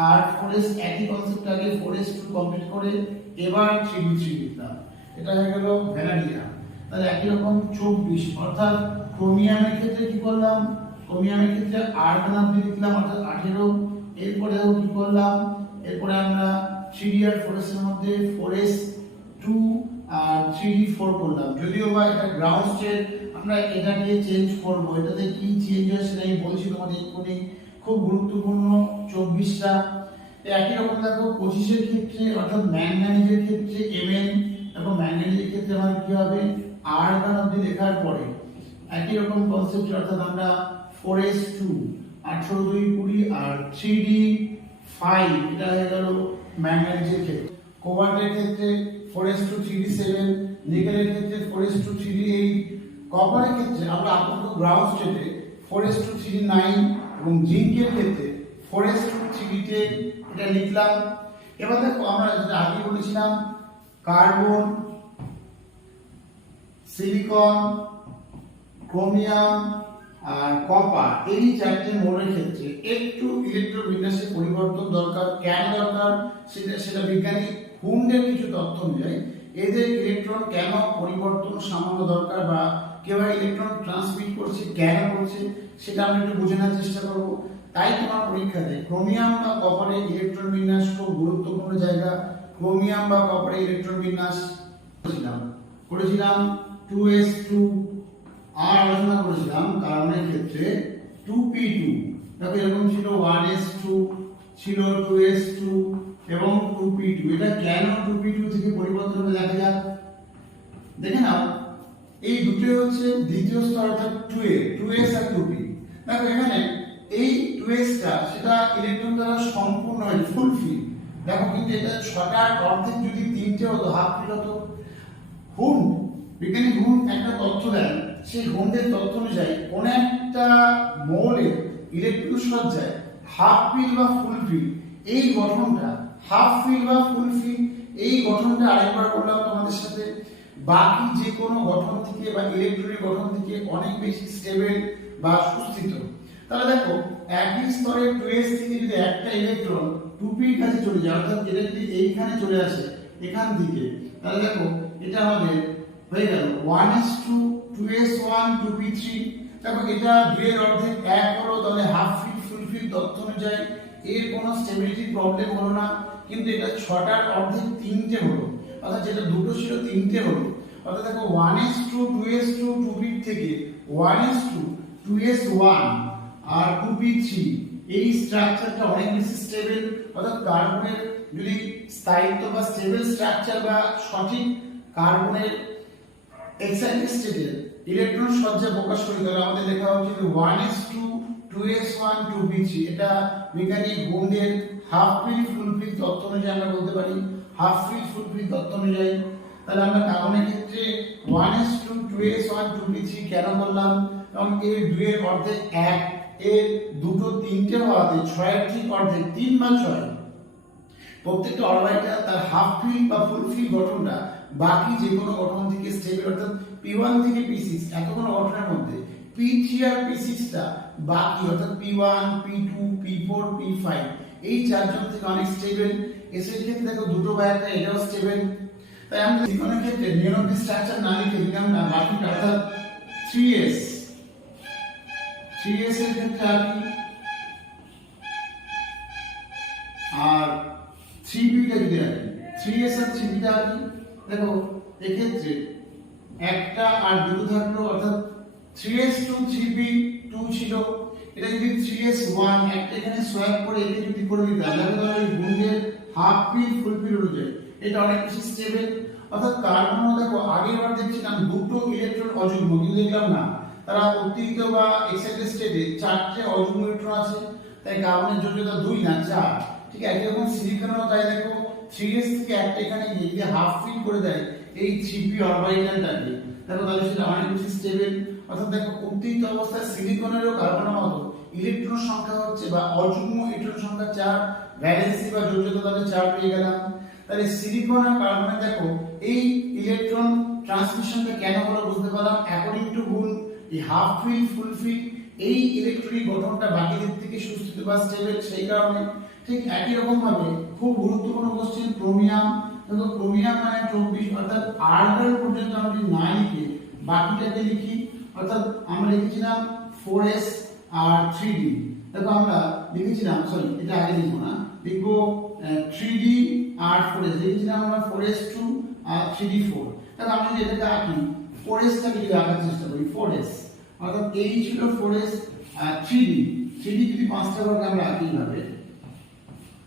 আর 4s একই কনসেপ্ট, আগে 4s2 কমপ্লিট করে এবার 3d3 লিখলাম, এটা হয়ে গেল ভ্যানাডিয়াম। তাহলে একই রকম 24 অর্থাৎ ক্রোমিয়ামের ক্ষেত্রে কি করলাম, ক্রোমিয়ামের ক্ষেত্রে আর্গন অবধি লিখলাম অর্থাৎ 18, এরপরে কি করলাম, এরপরে আমরা 3d আর 4s এর মধ্যে 4s2 আর 3d4 করলাম। যদিও বা এটা গ্রাউন্ড স্টেট, আমরা এটাকে চেঞ্জ করব, এটাতে কি চেঞ্জ হয় সেটা আমি বলছি তোমাদের এক্ষুনি, খুব গুরুত্বপূর্ণ 24টা। একই রকম দেখো 25 এর ক্ষেত্রে অর্থাৎ ম্যাঙ্গানিজের ক্ষেত্রে Mn, দেখো ম্যাঙ্গানিজের ক্ষেত্রে আমাদের কি হবে আর্গন অবধি লেখার পরে একই রকম কনসেপ্ট, অর্থাৎ আমরা 4s2 18 2 20 আর 3d5, এটা হয়ে গেল ম্যাঙ্গানিজের ক্ষেত্রে। কোবাল্টের ক্ষেত্রে 4s2 3d7, নিকেলের ক্ষেত্রে 4s2 3d8, কপারের ক্ষেত্রে আমরা আপাতত গ্রাউন্ড স্টেটে 4s2 3d9 এবং জিঙ্কের ক্ষেত্রে 4s2 3d10 এটা লিখলাম। এবার দেখো আমরা যেটা আগে বলেছিলাম কার্বন, সিলিকন, ক্রোমিয়াম আর কপার, এই চারটে মৌলের ক্ষেত্রে একটু ইলেকট্রোবিন্যাসের পরিবর্তন দরকার। কেন দরকার সেটা বিজ্ঞানী হুন্ডের কিছু তথ্য অনুযায়ী এদের ইলেকট্রন কেন পরিবর্তন সামান্য দরকার বা কিভাবে ইলেকট্রন ট্রান্সমিট করছে কেন করছে সেটা আমরা একটু বোঝার চেষ্টা করব। তাই তোমার পরীক্ষাতে ক্রোমিয়াম বা কপারের ইলেকট্রন বিন্যাস খুব গুরুত্বপূর্ণ জায়গা। ক্রোমিয়াম বা কপারের ইলেকট্রন বিন্যাস করেছিলাম 2s2, আর আলোচনা করেছিলাম কার্বনের ক্ষেত্রে 2p2, দেখো এরকম ছিল 1s2 ছিল 2s2 এবং 2p2। এটা কেন 2p2 থেকে পরিবর্তন হয়ে দেখা যাক। দেখে নাও এই দুটো হচ্ছে দ্বিতীয় স্তর অর্থাৎ 2s আর 2p। দেখো এখানে এই 2s টা সেটা ইলেকট্রন দ্বারা সম্পূর্ণ হয় ফুলফিল। দেখো কিন্তু এটা 6টার অর্ধেক যদি 3টে হতো হাফ ফিল হতো। হুন্ড বিজ্ঞানী হুন্ড একটা তথ্য দেন, সেই হুন্ডের তথ্য অনুযায়ী কোন একটা মৌলের ইলেকট্রন সজ্জায় হাফ ফিল বা ফুল ফিল এই গঠনটা, হাফ ফিল বা ফুল ফিল এই গঠনটা আরেকবার বললাম তোমাদের সাথে, বাকি যে কোনো গঠন থেকে বা ইলেকট্রনের গঠন থেকে অনেক বেশি স্টেবল বা সুস্থিত। তাহলে দেখো একই স্তরে 2s থেকে যদি একটা ইলেকট্রন 2p এর কাছে চলে যায়, অর্থাৎ এটা যদি এইখানে চলে আসে এখান থেকে, তাহলে দেখো এটা আমাদের হয়ে গেল 1s2 2s1 2p3। দেখো এটা 2 এর অর্ধেক 1 হলো, তাহলে হাফ ফিল ফুল ফিল তথ্য অনুযায়ী এর কোনো স্টেবিলিটি প্রবলেম হলো না। কিন্তু এটা 6টার অর্ধেক 3টে হলো, অর্থাৎ যেটা দুটো ছিল 3টে হলো। অর্থাৎ দেখো 1s2 2s2 2p থেকে 1s2 2s1 আর 2p3 এই স্ট্রাকচারটা অনেক বেশি স্টেবল। অর্থাৎ কার্বনের যদি স্থায়িত্ব বা স্টেবল স্ট্রাকচার বা সঠিক কার্বনের এক্সাইটেড স্টেটে ইলেকট্রন সজ্জা প্রকাশ করি, তাহলে আমাদের লেখা উচিত 1s2 2s1 2p3। এটা বিজ্ঞানী হুন্ডের হাফ ফিল ফুল ফিল তথ্য অনুযায়ী আমরা বলতে পারি, হাফ ফিল ফুল ফিল তথ্য অনুযায়ী। তাহলে আমরা কার্বনের ক্ষেত্রে 1s2 2s1 2p3 কেন বললাম, কারণ এর 2 এর অর্ধেক 1, এর দুটো 3টে হওয়াতে 6 এর ঠিক অর্ধেক 3 বা 6 প্রত্যেকটা অরবিটাল তার হাফ ফিল বা ফুল ফিল গঠনটা বাকি যে কোনো গঠন থেকে স্টেবল। অর্থাৎ p1 থেকে p6 এতগুলো গঠনের মধ্যে p3 আর p6 টা বাকি, অর্থাৎ p1 p2 p4 p5 এই চারজন থেকে অনেক স্টেবল। এসের ক্ষেত্রে দেখো দুটো বা একটা এটাও স্টেবল। তাই আমরা সিলিকনের ক্ষেত্রে নিউরন স্ট্রাকচার না লিখে দিলাম না বাকি, অর্থাৎ 3s এর ক্ষেত্রে আর 3p টা যদি রাখি 3s আর 3p টা কি দেখো এক্ষেত্রে একটা আর দুটো থাকলো, অর্থাৎ 3s2 3p 2 ছিল। এটা যদি 3s1 একটা এখানে সোয়াপ করে একে যদি করে দিই তাহলে এই বন্ডের হাফ ফিল ফুল ফিল অনুযায়ী এটা অনেক বেশি স্টেবল। অর্থাৎ কার্বন দেখো আগের বার দেখছিলাম দুটো ইলেকট্রন অযুগ্ম, কিন্তু দেখলাম না তারা উত্তেজিত বা এক্সাইটেড স্টেটে 4টে অযুগ্ম ইলেকট্রন আছে। তাই কার্বনের যোগ্যতা 2 না 4। ঠিক একই রকম সিলিকনও তাই দেখো 3s থেকে একটা এখানে গিয়ে হাফ ফিল করে দেয় এই 3p অরবিটালটাকে, দেখো তাহলে সেটা অনেক বেশি স্টেবল। অর্থাৎ দেখো উত্তেজিত অবস্থায় সিলিকনেরও কার্বনের মতো ইলেকট্রন সংখ্যা হচ্ছে বা অযুগ্ম ইলেকট্রন সংখ্যা 4, ভ্যালেন্সি বা যোগ্যতা তাহলে 4 পেয়ে গেলাম। তাহলে সিলিকন আর কার্বনে দেখো এই ইলেকট্রন ট্রান্সমিশনটা কেন হলো বুঝতে পারলাম। অ্যাকর্ডিং টু হুন এই হাফ ফিল ফুল ফিল এই ইলেকট্রনিক গঠনটা বাকিদের থেকে সুস্থিত বা স্টেবল, সেই কারণে। ঠিক একই রকম ভাবে খুব গুরুত্বপূর্ণ কোশ্চেন ক্রোমিয়াম। দেখো ক্রোমিয়াম মানে 24, অর্থাৎ আর্গন পর্যন্ত আমরা যদি না লিখে বাকিটাকে লিখি, অর্থাৎ আমরা লিখেছিলাম 4s আর 3d। দেখো আমরা লিখেছিলাম, সরি এটা আগে লিখবো না, লিখবো 3d আর 4s। লিখেছিলাম আমরা 4s2 আর 3d4। দেখো আমরা যদি এটাকে আঁকি 4s টাকে যদি আঁকার চেষ্টা করি 4s, অর্থাৎ এই ছিল 4s আর 3d যদি 5টা করে আমরা আঁকি ভাবে,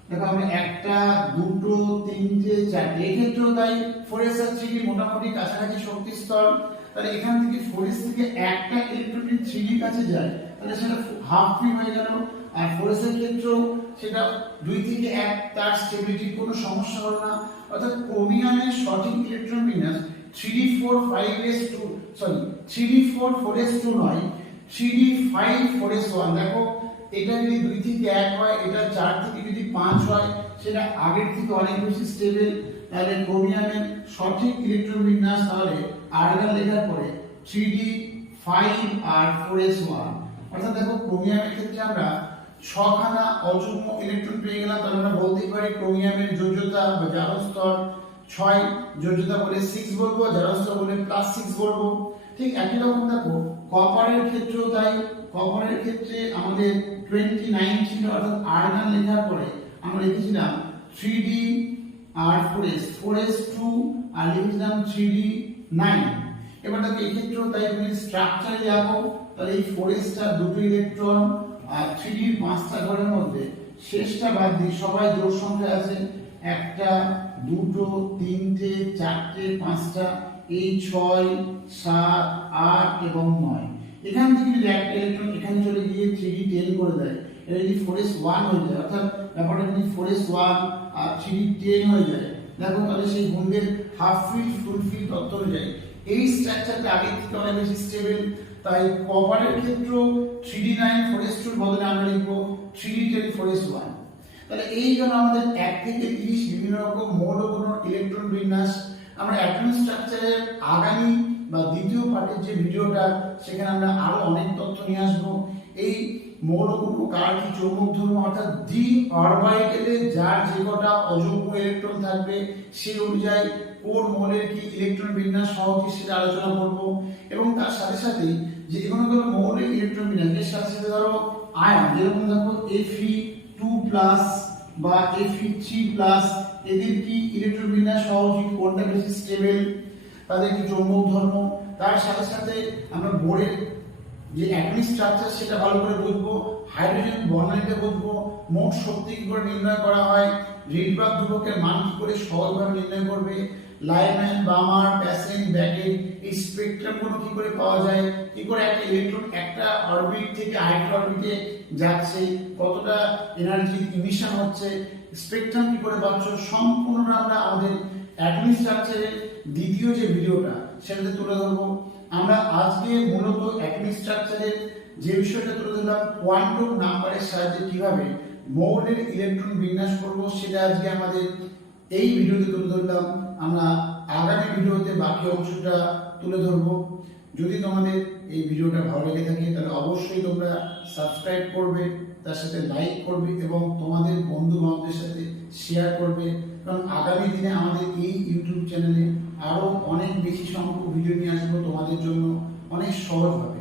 দেখো আমরা একটা দুটো তিনটে চারটে এক্ষেত্রেও তাই 4s আর 3d মোটামুটি কাছাকাছি শক্তি স্তর। তাহলে এখান থেকে 4s থেকে একটা ইলেকট্রন যদি 3d কাছে যায় তাহলে সেটা হাফ ফিল হয়ে গেল। আর 4s এর ক্ষেত্রেও সেটা 2 থেকে 1 তার স্টেবিলিটির কোনো সমস্যা হলো না। অর্থাৎ ক্রোমিয়ামের সঠিক ইলেকট্রন বিন্যাস 3d4 5s2, sorry 3d4 4s2 নয়, 3d5 4s1। দেখো এটা যদি 2 থেকে 1 হয়, এটা 4 থেকে যদি 5 হয়, সেটা আগের থেকে অনেক বেশি স্টেবল। তাহলে ক্রোমিয়ামের সঠিক ইলেকট্রন বিন্যাস তাহলে আর্গন লেখার পরে 3d5 আর 4s1। অর্থাৎ দেখো ক্রোমিয়ামের ক্ষেত্রে আমরা 6খানা অযুগ্ম ইলেকট্রন পেয়ে গেলাম। তাহলে আমরা বলতে পারি ক্রোমিয়ামের যোজ্যতা বা জারণ স্তর 6, যোজ্যতা বলে 6 বলবো, জারণ স্তর বলে +6 বলবো। ঠিক একই রকম দেখো কপারের ক্ষেত্রেও তাই। কপারের ক্ষেত্রে আমাদের 29 ছিল, অর্থাৎ আর্গন লেখার পরে আমরা লিখেছিলাম 3d আর 4s2 আর লিখেছিলাম 3d9। এবার দেখো এই ক্ষেত্রেও তাই তুমি স্ট্রাকচারে যাবো, তাহলে এই 4s টা দুটো ইলেকট্রন আর 3d 5টা ঘরের মধ্যে শেষটা বাদ দিই, সবাই জোড় সংখ্যা আছে, একটা, দুটো, তিনটে, চারটে, পাঁচটা, এই 6, 7, 8 এবং 9। এখান থেকে যদি একটা ইলেকট্রন এখানে চলে গিয়ে 3d10 করে দেয়, এটা যদি 4s1 হয়ে যায়, অর্থাৎ ব্যাপারটা যদি 4s1 আর 3d10 হয়ে যায়, দেখো তাহলে সেই বন্ডের হাফ ফিল্ড ফুল ফিল্ড তত্ত্ব অনুযায়ী এই স্ট্রাকচারটা আগে থেকে অনেক বেশি স্টেবল। তাই কপারের ক্ষেত্রে 3d9 4s2 এর বদলে আমরা লিখব 3d10 4s1। তাহলে এই জন্য আমাদের 1 থেকে 30 বিভিন্ন রকম মৌল গুণ ইলেকট্রন বিন্যাস আমরা অ্যাটমিক স্ট্রাকচারের আগামী বা দ্বিতীয় পার্টের যে ভিডিওটা, সেখানে আমরা আরো অনেক তথ্য নিয়ে আসবো। এই মৌলগুলো কার কি চৌম্বক ধর্ম, অর্থাৎ ডি অরবিটালে যার যে কটা অযুগ্ম ইলেকট্রন থাকবে সেই অনুযায়ী কোন মৌলের কি ইলেকট্রন বিন্যাস সহজ সেটা আলোচনা করব। এবং তার সাথে সাথে যে কোনো কোনো মৌলের ইলেকট্রন বিন্যাস, এর সাথে সাথে ধরো আয়ন, যেরকম দেখো Fe2+ বা Fe3+, এদের কি ইলেকট্রন বিন্যাস সহজ, কোনটা বেশি স্টেবল, তাদের কি চৌম্বক ধর্ম। তার সাথে সাথে আমরা বোরের যে অ্যাটমিক স্ট্রাকচার সেটা ভালো করে বুঝবো, হাইড্রোজেন বর্ণালীটা বুঝবো, মোট শক্তি কি করে নির্ণয় করা হয়, রিডবার্গ ধ্রুবকের মান কি করে সহজভাবে নির্ণয় করবে, লাইম্যান, বামার, প্যাসেন, ব্যাকেট এই স্পেকট্রামগুলো কি করে পাওয়া যায়, কি করে একটা ইলেকট্রন একটা অরবিট থেকে আরেকটা অরবিটে যাচ্ছে, কতটা এনার্জি ইমিশন হচ্ছে, স্পেকট্রাম কি করে পাচ্ছ, সম্পূর্ণটা আমরা আমাদের অ্যাটমিক স্ট্রাকচারের দ্বিতীয় যে ভিডিওটা সেটাতে তুলে ধরবো। আমরা আজকে মূলত অ্যাটমিক স্ট্রাকচারের যে বিষয়টা তুলে ধরলাম, কোয়ান্টাম নাম্বারের সাহায্যে কিভাবে মৌলের ইলেকট্রন বিন্যাস করব, সেটা আজকে আমাদের এই ভিডিওতে তুলে ধরলাম। আমরা আগামী ভিডিওতে বাকি অংশটা তুলে ধরব। যদি তোমাদের এই ভিডিওটা ভালো লেগে থাকে তাহলে অবশ্যই তোমরা সাবস্ক্রাইব করবে, তার সাথে লাইক করবে এবং তোমাদের বন্ধু বান্ধবদের সাথে শেয়ার করবে, কারণ আগামী দিনে আমাদের এই ইউটিউব চ্যানেলে আরো অনেক বেশি সংখ্যক ভিডিও নিয়ে আসবো তোমাদের জন্য অনেক সহজভাবে।